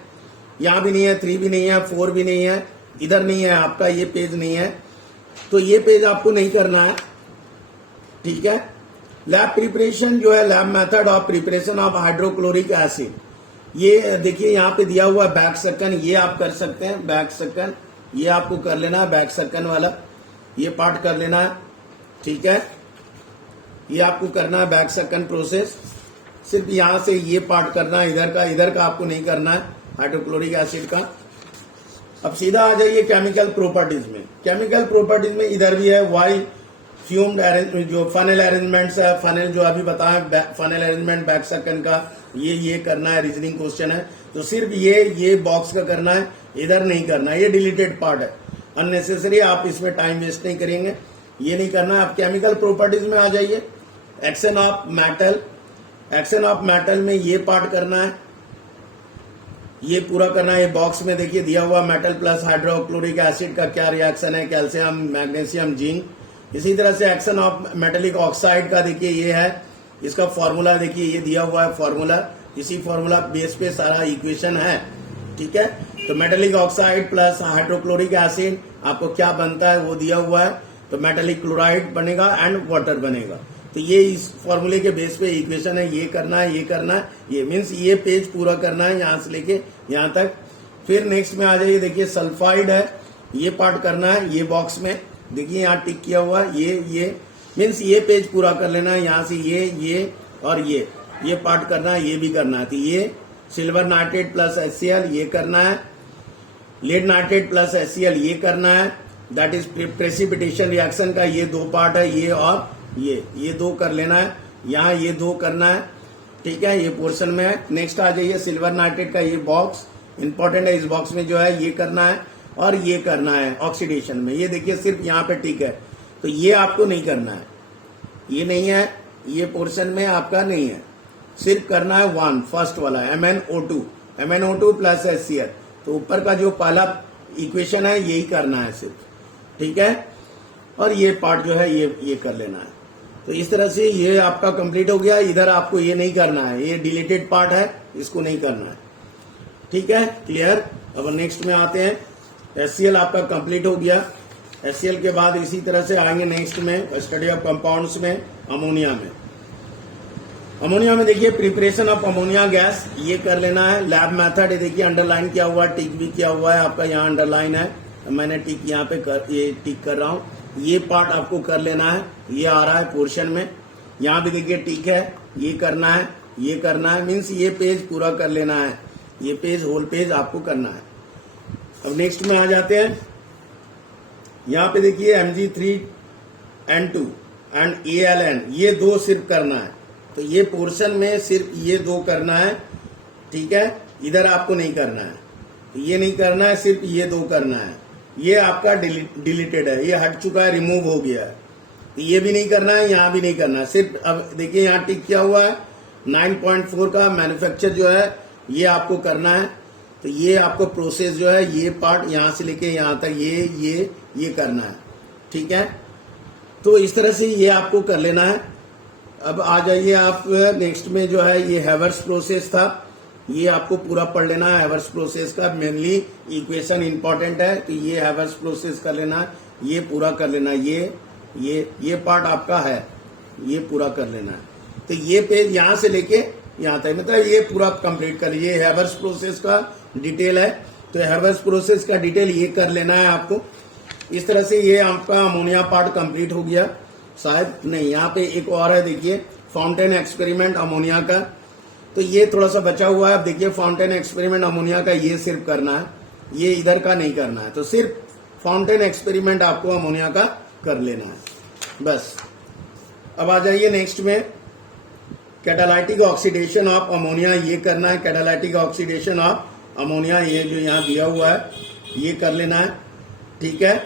यहाँ भी नहीं है, 3 भी नहीं है, 4 भी नहीं है, इधर नहीं है आपका, ये पेज नहीं है, तो ये पेज आपको नहीं करना है, ठीक है। लैब प्रिपरेशन जो है, lab method of preparation of hydrochloric acid, ये देखिए यहाँ पे दिया हुआ बैक सेकंड, ये आप कर सकते हैं बैक सेकंड, ये आपको कर लेना है बैक सेकंड वाला, ये पार्ट कर लेना है, ठीक है। ये आपको करना है बैक सेकंड प्रोसेस, सिर्फ यहां से ये पार्ट करना है, इधर का आपको नहीं करना है हाइड्रोक्लोरिक एसिड का। अब सीधा आ जाइए केमिकल प्रॉपर्टीज में। केमिकल प्रॉपर्टीज में इधर भी है वाई फ्यूम्ड जो फनल अरेंजमेंट्स है, फनल जो अभी बताया फनल अरेंजमेंट बैक सेकंड का, ये करना है, रीजनिंग क्वेश्चन है। तो सिर्फ ये बॉक्स का करना है, इधर नहीं करना है, ये डिलीटेड पार्ट है, अननेसेसरी, आप इसमें टाइम वेस्ट नहीं करेंगे, ये नहीं करना है। आप केमिकल प्रॉपर्टीज में आ जाइए, action of metal, action of metal में ये पार्ट करना है, ये पूरा करना है। ये बॉक्स में देखिए दिया हुआ मेटल प्लस हाइड्रोक्लोरिक एसिड का क्या रिएक्शन है, कैल्शियम मैग्नीशियम जिंक। इसी तरह से एक्शन ऑफ मेटेलिक ऑक्साइड का देखिए ये है, इसका फॉर्मूला देखिए ये दिया हुआ है फॉर्मूला, इसी फॉर्मूला बेस पे सारा इक्वेशन है, ठीक है। तो metallic oxide plus hydrochloric acid आपको क्या बनता है वो दिया हुआ है, तो मेटेलिक क्लोराइड बनेगा एंड वाटर बनेगा। तो ये इस फॉर्मूले के बेस पे इक्वेशन है, ये करना है, ये करना है, ये मीन्स ये पेज पूरा करना है यहां से लेके यहां तक। फिर नेक्स्ट में आ जाइए, देखिए सल्फाइड है, ये पार्ट करना है, ये बॉक्स में देखिए यहाँ टिक किया हुआ है, ये मीन्स ये पेज पूरा कर लेना है, यहाँ से ये और ये पार्ट करना है, ये भी करना है। तो ये सिल्वर नाइट्रेट प्लस HCl ये करना है, लेड नाइट्रेट प्लस HCl ये करना है, दैट इज प्रेसिपिटेशन रिएक्शन का ये दो पार्ट है, ये और ये दो कर लेना है, यहाँ ये दो करना है, ठीक है, ये पोर्शन में है। नेक्स्ट आ जाइए सिल्वर नाइट्रेट का ये बॉक्स इंपॉर्टेंट है, इस बॉक्स में जो है ये करना है और ये करना है ऑक्सीडेशन में, ये देखिए सिर्फ यहाँ पे ठीक है, तो ये आपको नहीं करना है, ये नहीं है, ये पोर्शन में आपका नहीं है, सिर्फ करना है वन फर्स्ट वाला MnO2 प्लस HCl। तो ऊपर का जो पहला इक्वेशन है यही करना है सिर्फ, ठीक है, और ये पार्ट जो है ये कर लेना है। तो इस तरह से ये आपका कंप्लीट हो गया। इधर आपको ये नहीं करना है, ये डिलीटेड पार्ट है, इसको नहीं करना है, ठीक है, क्लियर। अब नेक्स्ट में आते हैं, HCl आपका कंप्लीट हो गया। HCl के बाद इसी तरह से आएंगे नेक्स्ट में स्टडी ऑफ कंपाउंड्स में, अमोनिया में देखिए प्रिपरेशन ऑफ अमोनिया गैस, ये कर लेना है। लैब मेथड है, देखिए अंडरलाइन किया हुआ, टिक भी किया हुआ है आपका, यहाँ अंडरलाइन है, मैंने टिक यहाँ पे ये टिक कर रहा हूँ, ये पार्ट आपको कर लेना है, ये आ रहा है पोर्शन में, यहाँ भी देखिए टिक है, ये करना है, ये करना है, मीन्स ये पेज पूरा कर लेना है, ये पेज होल पेज आपको करना है। अब नेक्स्ट में आ जाते हैं, यहाँ पे देखिए Mg3N2 एंड ALN, ये दो सिर्फ करना है, तो ये पोर्शन में सिर्फ ये दो करना है, ठीक है, इधर आपको नहीं करना है, ये नहीं करना है, सिर्फ ये दो करना है। ये आपका डिलीटेड है, ये हट चुका है, रिमूव हो गया है, तो ये भी नहीं करना है, यहाँ भी नहीं करना है, सिर्फ अब देखिए यहाँ टिक किया हुआ है 9.4 का मैन्युफैक्चर जो है ये आपको करना है। तो ये आपको प्रोसेस जो है, ये पार्ट यहाँ से लेके यहाँ तक ये करना है, ठीक है। तो इस तरह से ये आपको कर लेना है। अब आ जाइए आप नेक्स्ट में जो है, ये हैवर्स प्रोसेस था, ये आपको पूरा पढ़ लेना है। हैवर्स प्रोसेस का मेनली इक्वेशन इंपॉर्टेंट है, तो ये हैवर्स प्रोसेस कर लेना है, ये पूरा कर लेना है, ये पार्ट आपका है, ये पूरा कर लेना है। तो ये पेज यहाँ से लेके यहाँ तक, मतलब ये पूरा कंप्लीट कर, ये हैवर्स प्रोसेस का डिटेल है, तो हैवर्स प्रोसेस का डिटेल ये कर लेना है आपको। इस तरह से ये आपका अमोनिया पार्ट कंप्लीट हो गया, शायद नहीं, यहाँ पे एक और है, देखिए फाउंटेन एक्सपेरिमेंट अमोनिया का, तो ये थोड़ा सा बचा हुआ है। अब देखिए फाउंटेन एक्सपेरिमेंट अमोनिया का ये सिर्फ करना है, ये इधर का नहीं करना है, तो सिर्फ फाउंटेन एक्सपेरिमेंट आपको अमोनिया का कर लेना है बस। अब आ जाइए नेक्स्ट में, कैटालाइटिक ऑक्सीडेशन ऑफ अमोनिया, ये करना है, कैटालाइटिक ऑक्सीडेशन ऑफ अमोनिया, ये जो यहाँ दिया हुआ है ये कर लेना है, ठीक है।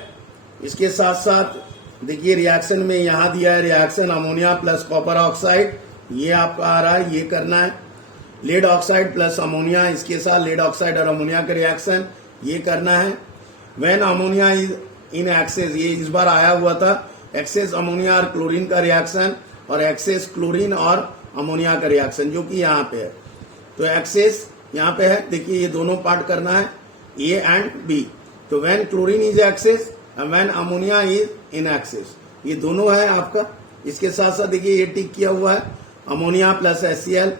इसके साथ साथ देखिए रिएक्शन में यहाँ दिया है, reaction ammonia plus copper oxide, ये आपका आ रहा है, ये करना है। लेड ऑक्साइड प्लस अमोनिया, इसके साथ लेड ऑक्साइड और अमोनिया का रिएक्शन, ये करना है। When ammonia is in excess, ये इस बार आया हुआ था, एक्सेस अमोनिया और क्लोरीन का रिएक्शन और एक्सेस क्लोरीन और अमोनिया का रिएक्शन, जो कि यहाँ पे है। तो एक्सेस यहाँ पे है, देखिए ये दोनों पार्ट करना है, ए एंड बी। तो when chlorine is excess and when ammonia is in excess, ये दोनों है आपका। इसके साथ साथ देखिए ये टिक किया हुआ है, ammonia plus HCl,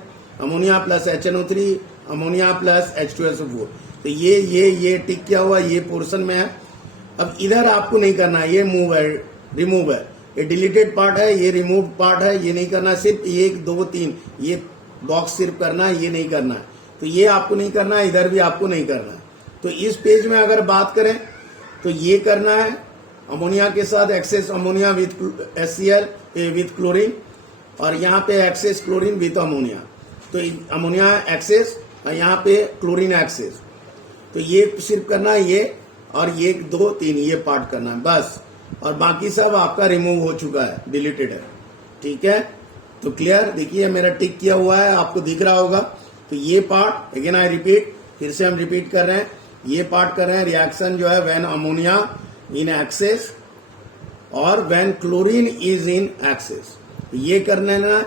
ammonia plus HNO3, ammonia plus H2SO4। तो ये टिक किया हुआ ये पोर्शन में है। अब इधर आपको नहीं करना है, ये मूव है, रिमूव है, ये डिलीटेड पार्ट है, ये रिमूव पार्ट है, ये नहीं करना। सिर्फ 1 2 3 ये बॉक्स सिर्फ करना है, ये नहीं करना है। तो ये आपको नहीं करना है, इधर भी आपको नहीं करना है। तो इस पेज में अगर बात करें तो ये करना है अमोनिया के साथ excess ammonia with HCl with chlorine, और यहाँ पे एक्सेस क्लोरीन विथ अमोनिया। तो अमोनिया एक्सेस और यहाँ पे क्लोरीन एक्सेस। तो ये सिर्फ करना है ये, और 1 2 3 ये पार्ट करना है बस, और बाकी सब आपका रिमूव हो चुका है, डिलीटेड है। ठीक है, तो क्लियर, देखिए मेरा टिक किया हुआ है, आपको दिख रहा होगा। तो ये पार्ट अगेन आई रिपीट, फिर से हम रिपीट कर रहे हैं, ये पार्ट कर रहे हैं रिएक्शन जो है व्हेन अमोनिया इन एक्सेस और when chlorine is in excess, ये कर लेना।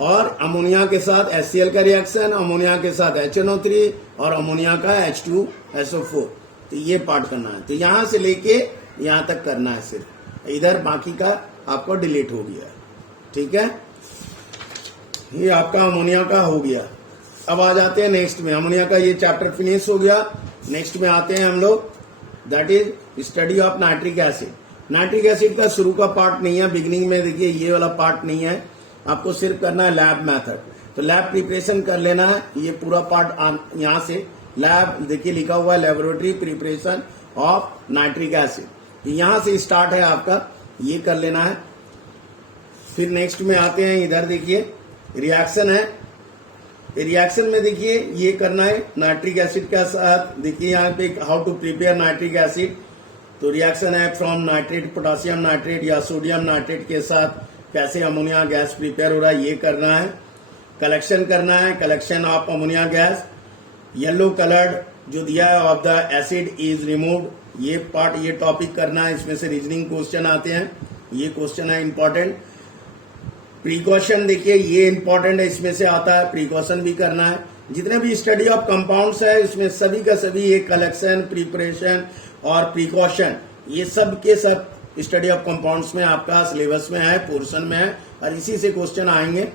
और अमोनिया के साथ HCl का रिएक्शन, अमोनिया के साथ HNO3 और अमोनिया का H2SO4, तो ये पार्ट करना है। तो यहां से लेके यहां तक करना है सिर्फ, इधर बाकी का आपको डिलीट हो गया है। ठीक है, ये आपका अमोनिया का हो गया। अब आ जाते हैं नेक्स्ट में, अमोनिया का ये चैप्टर फिनिश हो गया। नेक्स्ट में आते हैं हम लोग, that is study of nitric acid. Nitric acid का शुरू का पार्ट नहीं है, बिगिनिंग में देखिए ये वाला पार्ट नहीं है, आपको सिर्फ करना है लैब मेथड। तो लैब प्रिपरेशन कर लेना है, ये पूरा पार्ट यहाँ से लैब देखिए लिखा हुआ है, laboratory preparation of nitric acid, यहाँ से स्टार्ट है आपका, ये कर लेना है। फिर नेक्स्ट में आते हैं, इधर देखिए रिएक्शन है, रिएक्शन में देखिए ये करना है नाइट्रिक एसिड के साथ। देखिए यहाँ पे how to prepare nitric acid, तो रिएक्शन है फ्रॉम नाइट्रेट पोटासियम नाइट्रेट या सोडियम नाइट्रेट के साथ कैसे अमोनिया गैस प्रिपेयर हो रहा है, ये करना है। कलेक्शन करना है, collection of ammonia gas, yellow coloured जो दिया है of the acid is removed, ये पार्ट ये टॉपिक करना है। इसमें से रीजनिंग क्वेश्चन आते हैं, ये क्वेश्चन है इंपॉर्टेंट। प्रिकॉशन देखिए ये इंपॉर्टेंट है, इसमें से आता है, प्रिकॉशन भी करना है। जितने भी स्टडी ऑफ कंपाउंड्स है इसमें सभी का सभी ये कलेक्शन, प्रिपरेशन और प्रिकॉशन, ये सब के सब स्टडी ऑफ कंपाउंड्स में आपका सिलेबस में है, पोर्शन में है, और इसी से क्वेश्चन आएंगे।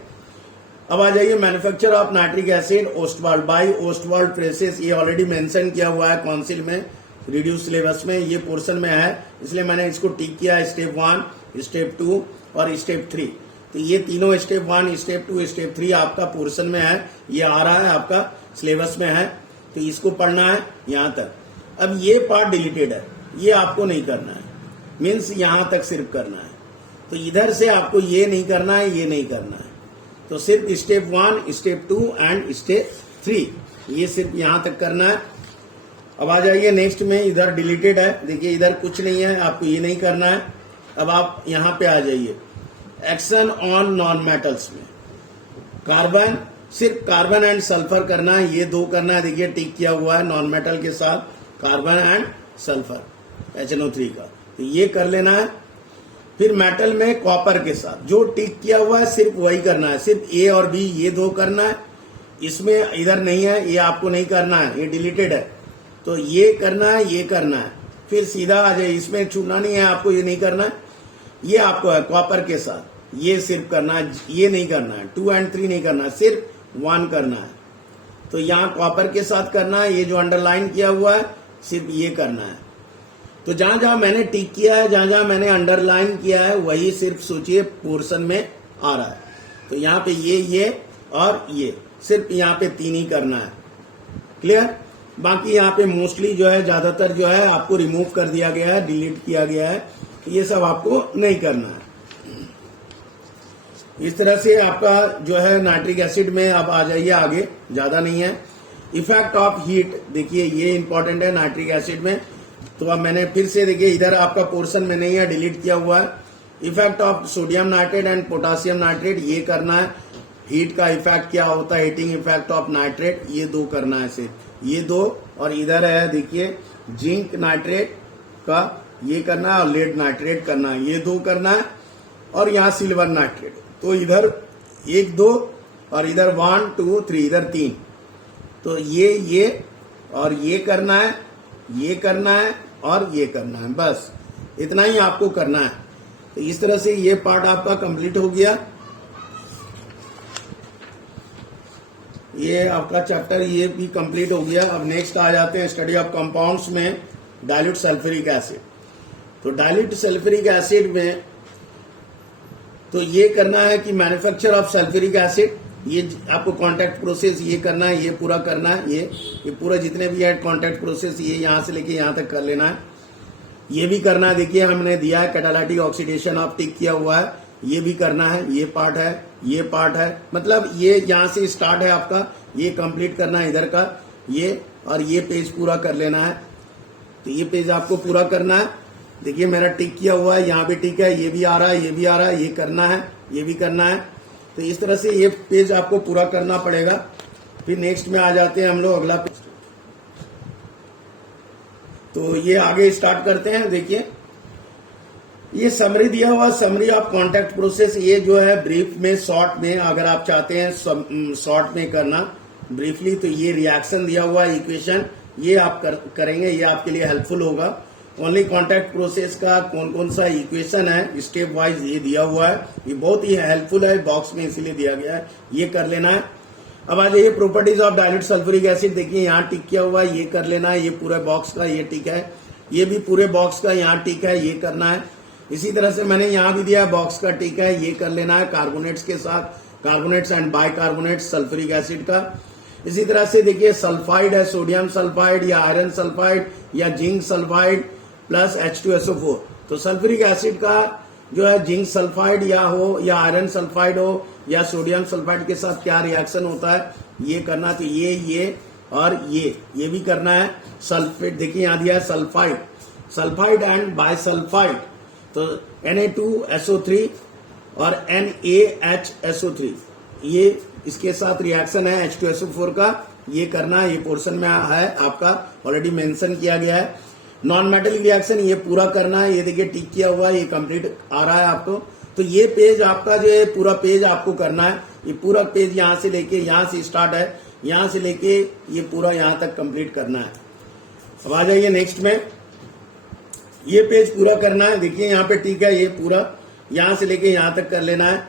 अब आ जाइए manufacture of nitric acid, Ostwald by Ostwald process, ये ऑलरेडी मेंशन किया हुआ है काउंसिल में, रिड्यूस सिलेबस में, ये पोर्शन में है, इसलिए मैंने इसको टिक किया है। स्टेप 1, स्टेप 2 और स्टेप 3, तो ये तीनों स्टेप 1, स्टेप 2, स्टेप 3 आपका पोर्शन में है, ये आ रहा है आपका सिलेबस में है, तो इसको पढ़ना है यहां तक। अब ये पार्ट डिलीटेड है, ये आपको नहीं करना है, मीन्स यहां तक सिर्फ करना है। तो इधर से आपको ये नहीं करना है, ये नहीं करना है, तो सिर्फ स्टेप 1, स्टेप 2 एंड स्टेप 3, ये सिर्फ यहां तक करना है। अब आ जाइए नेक्स्ट में, इधर डिलीटेड है, देखिए इधर कुछ नहीं है, आपको ये नहीं करना है। अब आप यहां पे आ जाइए, एक्शन ऑन नॉन मेटल्स में कार्बन, सिर्फ कार्बन एंड सल्फर करना है, ये दो करना है। देखिए टिक किया हुआ है नॉन मेटल के साथ, कार्बन एंड सल्फर HNO3 का, तो ये कर लेना है। फिर मेटल में कॉपर के साथ जो टिक किया हुआ है सिर्फ वही करना है, सिर्फ A और B ये दो करना है, इसमें इधर नहीं है, ये आपको नहीं करना है, ये डिलीटेड है, तो ये करना है, ये करना है। फिर सीधा आ जाए, इसमें छूना नहीं है आपको, ये नहीं करना है, ये आपको है कॉपर के साथ, ये सिर्फ करना है, ये नहीं करना है, 2 और 3 नहीं करना है, सिर्फ 1 करना है। तो यहाँ कॉपर के साथ करना है, ये जो अंडरलाइन किया हुआ है सिर्फ ये करना है। तो जहां जहां मैंने टिक किया है, जहां जहां मैंने अंडरलाइन किया है, वही सिर्फ सोचिए पोर्शन में आ रहा है। तो यहाँ पे ये और ये सिर्फ यहाँ पे 3 ही करना है, क्लियर। बाकी यहाँ पे मोस्टली जो है ज्यादातर जो है आपको रिमूव कर दिया गया है, डिलीट किया गया है, ये सब आपको नहीं करना है। इस तरह से आपका जो है नाइट्रिक एसिड में, अब आ जाइए आगे, ज्यादा नहीं है। इफेक्ट ऑफ हीट, देखिए ये इंपॉर्टेंट है नाइट्रिक एसिड में, तो अब मैंने फिर से देखिए इधर आपका पोर्शन में नहीं है, डिलीट किया हुआ है। Effect of sodium nitrate and potassium nitrate, ये करना है। हीट का इफेक्ट क्या होता है, हीटिंग इफेक्ट ऑफ नाइट्रेट, ये दो करना है सिर्फ, ये दो। और इधर है देखिए जिंक नाइट्रेट का ये करना है, और लेड नाइट्रेट करना है, ये दो करना है। और यहाँ सिल्वर नाइट्रेट, तो इधर 1 2 और इधर 1 2 3, इधर 3, तो ये और ये करना है, ये करना है और ये करना है, बस इतना ही आपको करना है। तो इस तरह से ये पार्ट आपका कंप्लीट हो गया। ये आपका चैप्टर ये भी कंप्लीट हो गया। अब नेक्स्ट आ जाते हैं स्टडी ऑफ कंपाउंड्स में डाइल्यूट सल्फ्यूरिक एसिड। तो डाइल्यूट सल्फ्यूरिक एसिड में तो ये करना है कि मैन्युफैक्चर ऑफ सल्फ्यूरिक एसिड, ये आपको कांटेक्ट प्रोसेस ये करना है, ये पूरा करना है, ये पूरा जितने भी है कांटेक्ट प्रोसेस ये यहाँ से लेके यहाँ तक कर लेना है। ये भी करना है, देखिए हमने दिया है कैटालाइटिक ऑक्सीडेशन ऑफ टिक किया हुआ है, ये भी करना है, ये पार्ट है, ये पार्ट है, मतलब ये यहाँ से स्टार्ट है आपका, ये कंप्लीट करना है इधर का ये, और ये पेज पूरा कर लेना है। तो ये पेज आपको पूरा करना है। देखिए मेरा टिक किया हुआ है, यहाँ भी टिक है, ये भी आ रहा है, ये भी आ रहा है, ये करना है, ये भी करना है। तो इस तरह से ये पेज आपको पूरा करना पड़ेगा। फिर नेक्स्ट में आ जाते हैं हम लोग अगला पेज। तो ये आगे स्टार्ट करते हैं। देखिए ये समरी दिया हुआ, समरी ऑफ कांटेक्ट प्रोसेस, ये जो है ब्रीफ में शॉर्ट में अगर आप चाहते हैं शॉर्ट में करना ब्रीफली, तो ये रिएक्शन दिया हुआ इक्वेशन ये आप करेंगे, ये आपके लिए हेल्पफुल होगा। ओनली कांटेक्ट प्रोसेस का कौन कौन सा इक्वेशन है स्टेप वाइज ये दिया हुआ है, ये बहुत ही हेल्पफुल है, बॉक्स में इसीलिए दिया गया है, ये कर लेना है। अब आ जाइए properties of dilute sulphuric acid. देखिए यहाँ टिक किया हुआ है, ये कर लेना है, ये पूरे बॉक्स का ये टिक है, ये भी पूरे बॉक्स का यहाँ टिक है, ये करना है। इसी तरह से मैंने यहाँ भी दिया बॉक्स का टिक है, ये कर लेना है कार्बोनेट्स के साथ, carbonates and bicarbonates sulphuric acid का। इसी तरह से देखिए सल्फाइड है, सोडियम सल्फाइड या आयरन सल्फाइड या जिंक सल्फाइड प्लस H2SO4। तो सल्फ्यूरिक एसिड का जो है जिंक सल्फाइड या हो या आयरन सल्फाइड हो या सोडियम सल्फाइड के साथ क्या रिएक्शन होता है ये करना। तो ये और ये भी करना है। सल्फेट देखिए यहाँ दिया है सल्फाइड, सल्फाइड एंड बाइसल्फाइड, तो Na2SO3 और NaHSO3 ये इसके साथ रिएक्शन है H2SO4 का, ये करना है। ये पोर्शन में है आपका ऑलरेडी मेंशन किया गया है। नॉन मेटलिक रिएक्शन ये पूरा करना है। ये देखिए टिक किया हुआ है, ये कंप्लीट आ रहा है आपको। तो ये पेज आपका जो है पूरा पेज आपको करना है। ये पूरा पेज यहाँ से लेके यहाँ से स्टार्ट है, यहाँ से लेके ये पूरा यहाँ तक कंप्लीट करना है। अब आ जाइए नेक्स्ट में, ये पेज पूरा करना है। देखिए यहाँ पे टिक है, ये पूरा यहाँ से लेके यहाँ तक कर लेना है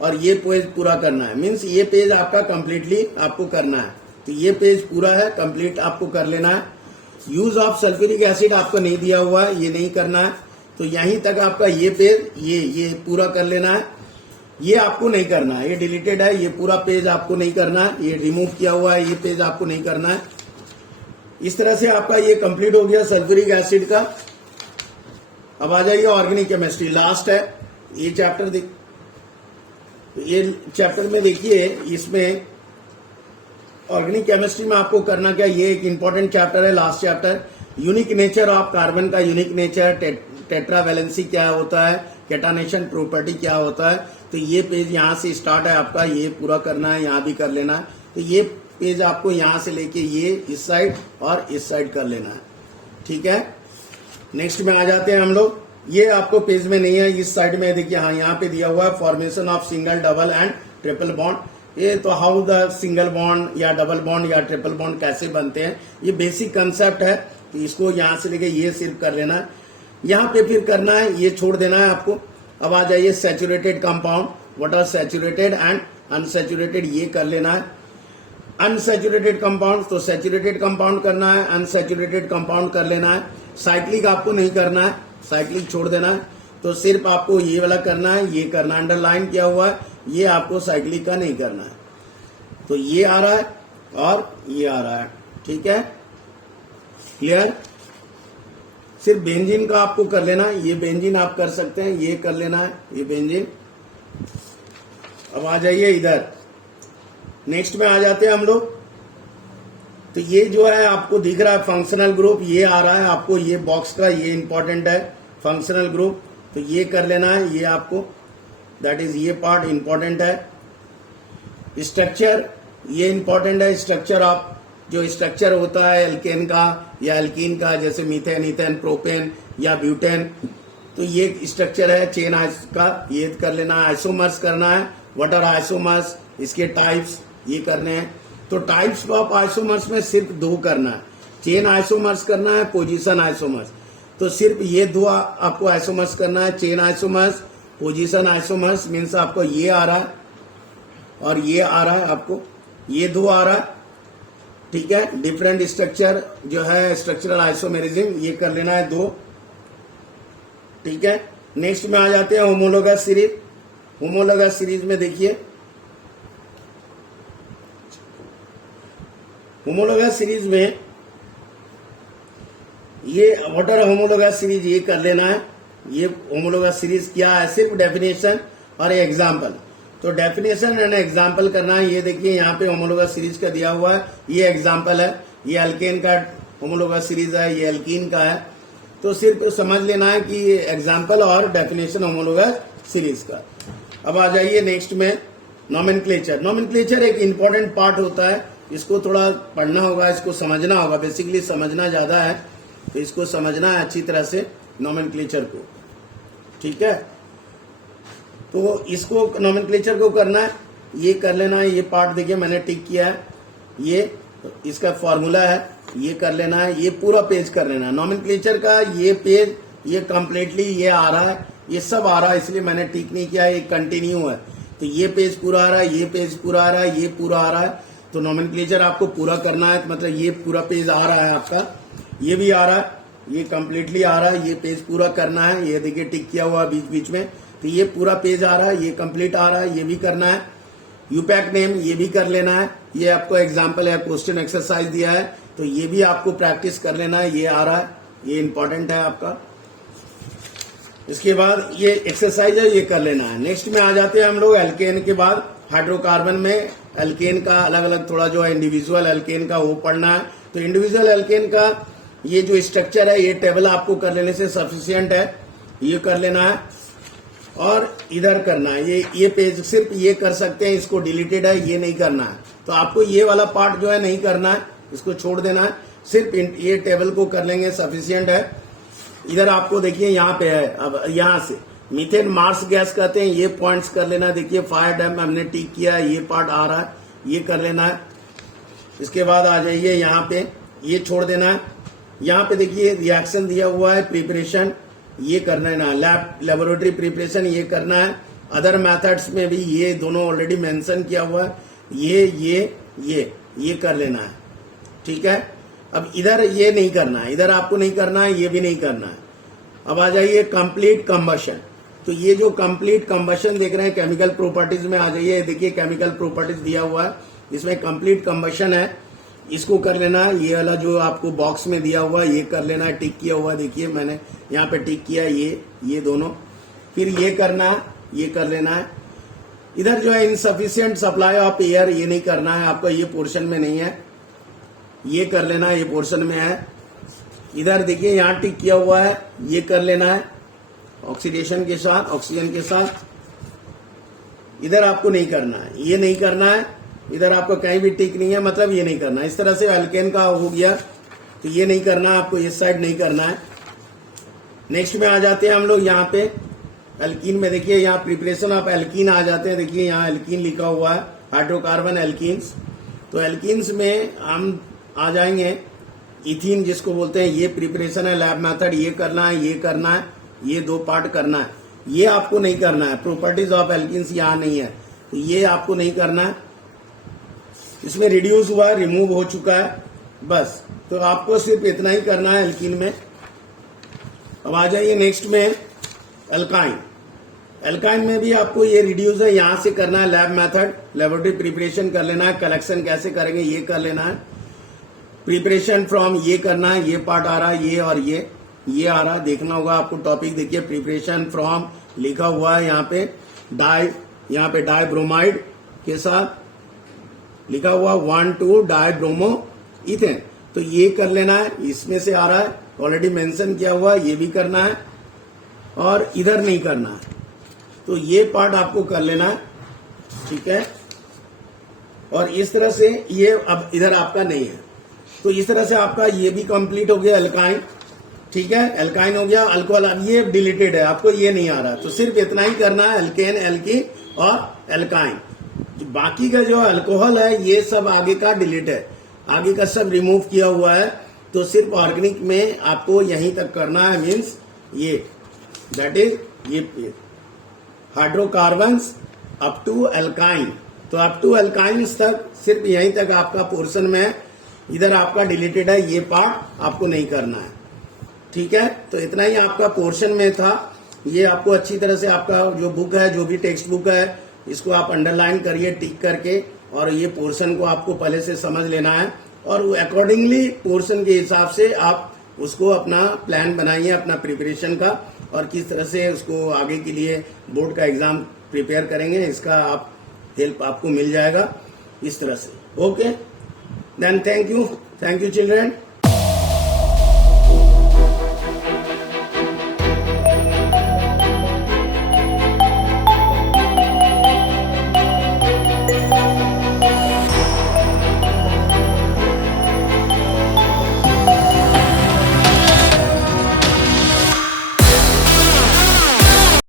और ये पेज पूरा करना है। मीन्स ये पेज आपका कंप्लीटली आपको करना है। तो ये पेज पूरा है, कंप्लीट आपको कर लेना है। यूज ऑफ सल्फ्यूरिक एसिड आपको नहीं दिया हुआ है, ये नहीं करना है। तो यहीं तक आपका ये पेज ये पूरा कर लेना है। ये आपको नहीं करना है, ये डिलीटेड है, ये पूरा पेज आपको नहीं करना है, ये रिमूव किया हुआ है, ये पेज आपको नहीं करना है। इस तरह से आपका ये कंप्लीट हो गया सल्फ्यूरिक एसिड का। अब आ जाइए ऑर्गेनिक केमिस्ट्री, लास्ट है ये चैप्टर। ये चैप्टर में देखिए इसमें ऑर्गेनिक केमिस्ट्री में आपको करना क्या, ये एक इंपॉर्टेंट चैप्टर है, last chapter. Unique nature of carbon का यूनिक नेचर, टेट्रावैलेंसी क्या होता है, कैटानेशन प्रॉपर्टी क्या होता है। तो ये पेज यहाँ से स्टार्ट है आपका, ये पूरा करना है, यहाँ भी कर लेना है। तो ये पेज आपको यहाँ से लेके ये इस साइड और इस साइड कर लेना है, ठीक है। नेक्स्ट में आ जाते हैं हम लोग। ये आपको पेज में नहीं है, इस साइड में देखिए, हाँ यहाँ पे दिया हुआ है formation of single, double and triple bond. ये तो हाउ द सिंगल बॉन्ड या डबल बॉन्ड या ट्रिपल बॉन्ड कैसे बनते हैं, ये बेसिक कंसेप्ट है। तो इसको यहाँ से लेके ये सिर्फ कर लेना है, यहाँ पे फिर करना है, ये छोड़ देना है आपको। अब आ जाइए saturated compound, what are saturated and unsaturated, ये कर लेना है। अनसैचुरेटेड कंपाउंड, तो सैचुरेटेड कंपाउंड करना है, अनसैचुरेटेड कंपाउंड कर लेना है। साइक्लिक आपको नहीं करना है, साइक्लिक छोड़ देना है। तो सिर्फ आपको ये वाला करना है, ये करना है, अंडरलाइन किया हुआ है, ये आपको साइक्लिक का नहीं करना है। तो ये आ रहा है और ये आ रहा है, ठीक है, क्लियर। सिर्फ बेंजीन का आपको कर लेना है, ये बेंजीन आप कर सकते हैं, ये कर लेना है, ये बेंजीन। अब आ जाइए इधर, नेक्स्ट में आ जाते हैं हम लोग। तो ये जो है आपको दिख रहा है फंक्शनल ग्रुप, ये आ रहा है आपको, ये बॉक्स का ये इंपॉर्टेंट है फंक्शनल ग्रुप। तो ये कर लेना है, ये आपको दैट इज ये पार्ट इंपॉर्टेंट है। स्ट्रक्चर ये इंपॉर्टेंट है, स्ट्रक्चर ऑफ जो स्ट्रक्चर होता है एल्केन का या एल्कीन का, जैसे मीथेन, इथेन, प्रोपेन या ब्यूटेन। तो ये स्ट्रक्चर है चेन का, ये कर लेना है। आइसोमर्स करना है, व्हाट आर आइसोमर्स, इसके टाइप्स ये करने हैं। तो टाइप्स ऑफ आइसोमर्स में सिर्फ दो करना है, चेन आइसोमर्स करना है, पोजीशन आइसोमर्स। तो सिर्फ ये दो आपको आइसोमर्स करना है, chain isomers, position isomers. Means आपको ये आ रहा है और ये आ रहा है आपको, ये 2 आ रहा, ठीक है। डिफरेंट स्ट्रक्चर जो है स्ट्रक्चरल आइसोमेरिज्म, ये कर लेना है 2, ठीक है। नेक्स्ट में आ जाते हैं होमोलोगस सीरीज। होमोलोगस सीरीज में देखिए, होमोलोगस सीरीज में ये व्हाट आर होमोलोगस सीरीज, ये कर लेना है। ये होमोलोगस सीरीज क्या है, सिर्फ डेफिनेशन और एग्जाम्पल। तो डेफिनेशन एंड एग्जाम्पल करना है। ये देखिए यहाँ पे होमोलोगस सीरीज का दिया हुआ है, ये एग्जाम्पल है। ये अल्केन का होमोलोगस सीरीज है, ये एल्कीन का है। तो सिर्फ समझ लेना है कि ये एग्जाम्पल और डेफिनेशन होमोलोगस सीरीज का। अब आ जाइए नेक्स्ट में नोमेनक्लेचर। नोमेनक्लेचर एक इंपॉर्टेंट पार्ट होता है, इसको थोड़ा पढ़ना होगा, इसको समझना होगा। बेसिकली समझना ज्यादा है, तो इसको समझना है अच्छी तरह से नोमेनक्लेचर को, ठीक है। तो इसको नोमेनक्लेचर को करना है, ये कर लेना है। ये पार्ट देखिए मैंने टिक किया है, ये इसका फॉर्मूला है, ये कर लेना है। ये पूरा पेज कर लेना है नोमेनक्लेचर का। ये पेज ये कंप्लीटली ये आ रहा है, ये सब आ रहा है, इसलिए मैंने टिक नहीं किया, ये कंटिन्यू है। तो ये पेज पूरा आ रहा है, ये पेज पूरा आ रहा है, ये पूरा आ रहा है। तो नोमेनक्लेचर आपको पूरा करना है, मतलब ये पूरा पेज आ रहा है आपका, ये भी आ रहा है, ये कंप्लीटली आ रहा है, ये पेज पूरा करना है। ये देखिए टिक किया हुआ बीच बीच में, तो ये पूरा पेज आ रहा है, ये कंप्लीट आ रहा है, ये भी करना है। यूपैक नेम ये भी कर लेना है। ये आपको एग्जाम्पल है, क्वेश्चन एक्सरसाइज दिया है, तो ये भी आपको प्रैक्टिस कर लेना है। ये आ रहा है, ये इंपॉर्टेंट है आपका। इसके बाद ये एक्सरसाइज है, ये कर लेना है। नेक्स्ट में आ जाते हैं हम लोग एल्केन के बाद हाइड्रोकार्बन में। एल्केन का अलग अलग थोड़ा जो है इंडिविजुअल एल्केन का वो पढ़ना है। तो इंडिविजुअल एल्केन का ये जो स्ट्रक्चर है, ये टेबल आपको कर लेने से सफिशियंट है, ये कर लेना है। और इधर करना है, ये पेज सिर्फ ये कर सकते हैं, इसको डिलीटेड है, ये नहीं करना है। तो आपको ये वाला पार्ट जो है नहीं करना है, इसको छोड़ देना है। सिर्फ ये टेबल को कर लेंगे, सफिशियंट है। इधर आपको देखिए यहाँ पे है, अब यहाँ से मीथेन मार्स गैस कहते हैं, ये पॉइंट्स कर लेना। देखिए फायर डैम हमने टिक किया है, ये पार्ट आ रहा है, ये कर लेना है। इसके बाद आ जाइए यहाँ पे, ये छोड़ देना है। यहाँ पे देखिए रिएक्शन दिया हुआ है, प्रिपरेशन ये करना है ना, लेबोरेटरी प्रिपरेशन ये करना है। अदर मेथड्स में भी ये दोनों ऑलरेडी मेंशन किया हुआ है, ये कर लेना है, ठीक है। अब इधर ये नहीं करना है, इधर आपको नहीं करना है, ये भी नहीं करना है। अब आ जाइए कंप्लीट कंबशन। तो ये जो कंप्लीट कंबशन देख रहे हैं केमिकल प्रॉपर्टीज में आ जाइए, देखिए केमिकल प्रॉपर्टीज दिया हुआ है, इसमें कंप्लीट कंबशन है, इसको कर लेना है। ये वाला जो आपको बॉक्स में दिया हुआ है, ये कर लेना है, टिक किया हुआ देखिए मैंने यहाँ पे टिक किया, ये दोनों। फिर ये करना है, ये कर लेना है। इधर जो है इनसफिशिएंट सप्लाई ऑफ एयर, ये नहीं करना है आपका, ये पोर्शन में नहीं है, ये कर लेना है, ये पोर्शन में है। इधर देखिए यहाँ टिक किया हुआ है, ये कर लेना है ऑक्सीडेशन के साथ, ऑक्सीजन के साथ। इधर आपको नहीं करना है, ये नहीं करना है। इधर आपको कहीं भी टिक नहीं है, मतलब ये नहीं करना है। इस तरह से एल्केन का हो गया, तो ये नहीं करना है आपको, इस साइड नहीं करना है। नेक्स्ट में आ जाते हैं हम लोग यहाँ पे एल्कीन में। देखिए यहाँ प्रिपरेशन ऑफ एल्कीन आ जाते हैं, देखिए यहाँ एल्कीन लिखा हुआ है, हाइड्रोकार्बन एल्कीन्स। तो एल्कीन्स में हम आ जाएंगे इथीन जिसको बोलते हैं, ये प्रिपरेशन है, लैब मेथड ये करना है, ये करना है, ये 2 पार्ट करना है। ये आपको नहीं करना है, प्रॉपर्टीज ऑफ एल्कीन्स यहाँ नहीं है, तो ये आपको नहीं करना है। इसमें रिड्यूस हुआ, रिमूव हो चुका है, बस। तो आपको सिर्फ इतना ही करना है एल्कीन में। अब आ जाइए नेक्स्ट में एल्काइन। एल्काइन में भी आपको ये रिड्यूस है, यहां से करना है, लैब मेथड, लेबोरेटरी प्रिपरेशन कर लेना है। कलेक्शन कैसे करेंगे ये कर लेना है। प्रिपरेशन फ्रॉम ये करना है, ये पार्ट आ रहा है, ये और ये आ रहा है, देखना होगा आपको टॉपिक। देखिए प्रिपरेशन फ्रॉम लिखा हुआ है यहाँ पे, यहाँ पे डाइब्रोमाइड के साथ लिखा हुआ 1,2 डाइब्रोमो इथेन। तो ये कर लेना है, इसमें से आ रहा है, ऑलरेडी मेंशन किया हुआ है, ये भी करना है। और इधर नहीं करना है, तो ये पार्ट आपको कर लेना है, ठीक है। और इस तरह से ये अब इधर आपका नहीं है, तो इस तरह से आपका ये भी कंप्लीट हो गया एल्काइन, ठीक है। एल्काइन हो गया। अल्कोहल अब ये डिलीटेड है, आपको ये नहीं आ रहा, तो सिर्फ इतना ही करना है, एल्केन, एल्कीन और एल्काइन। बाकी का जो अल्कोहल है ये सब आगे का डिलीट है, आगे का सब रिमूव किया हुआ है। तो सिर्फ ऑर्गेनिक में आपको यहीं तक करना है, मीन्स ये दैट इज ये हाइड्रोकार्बन्स अप टू एल्काइन, तो अप टू अल्काइंस तक सिर्फ यहीं तक आपका पोर्शन में है, इधर आपका डिलीटेड है, ये पार्ट आपको नहीं करना है। ठीक है, तो इतना ही आपका पोर्शन में था। ये आपको अच्छी तरह से आपका जो बुक है, जो भी टेक्स्ट बुक है, इसको आप अंडरलाइन करिए टिक करके, और ये पोर्शन को आपको पहले से समझ लेना है और अकॉर्डिंगली पोर्शन के हिसाब से आप उसको अपना प्लान बनाइए अपना प्रिपरेशन का, और किस तरह से उसको आगे के लिए बोर्ड का एग्जाम प्रिपेयर करेंगे, इसका आप हेल्प आपको मिल जाएगा इस तरह से। Okay, then thank you children.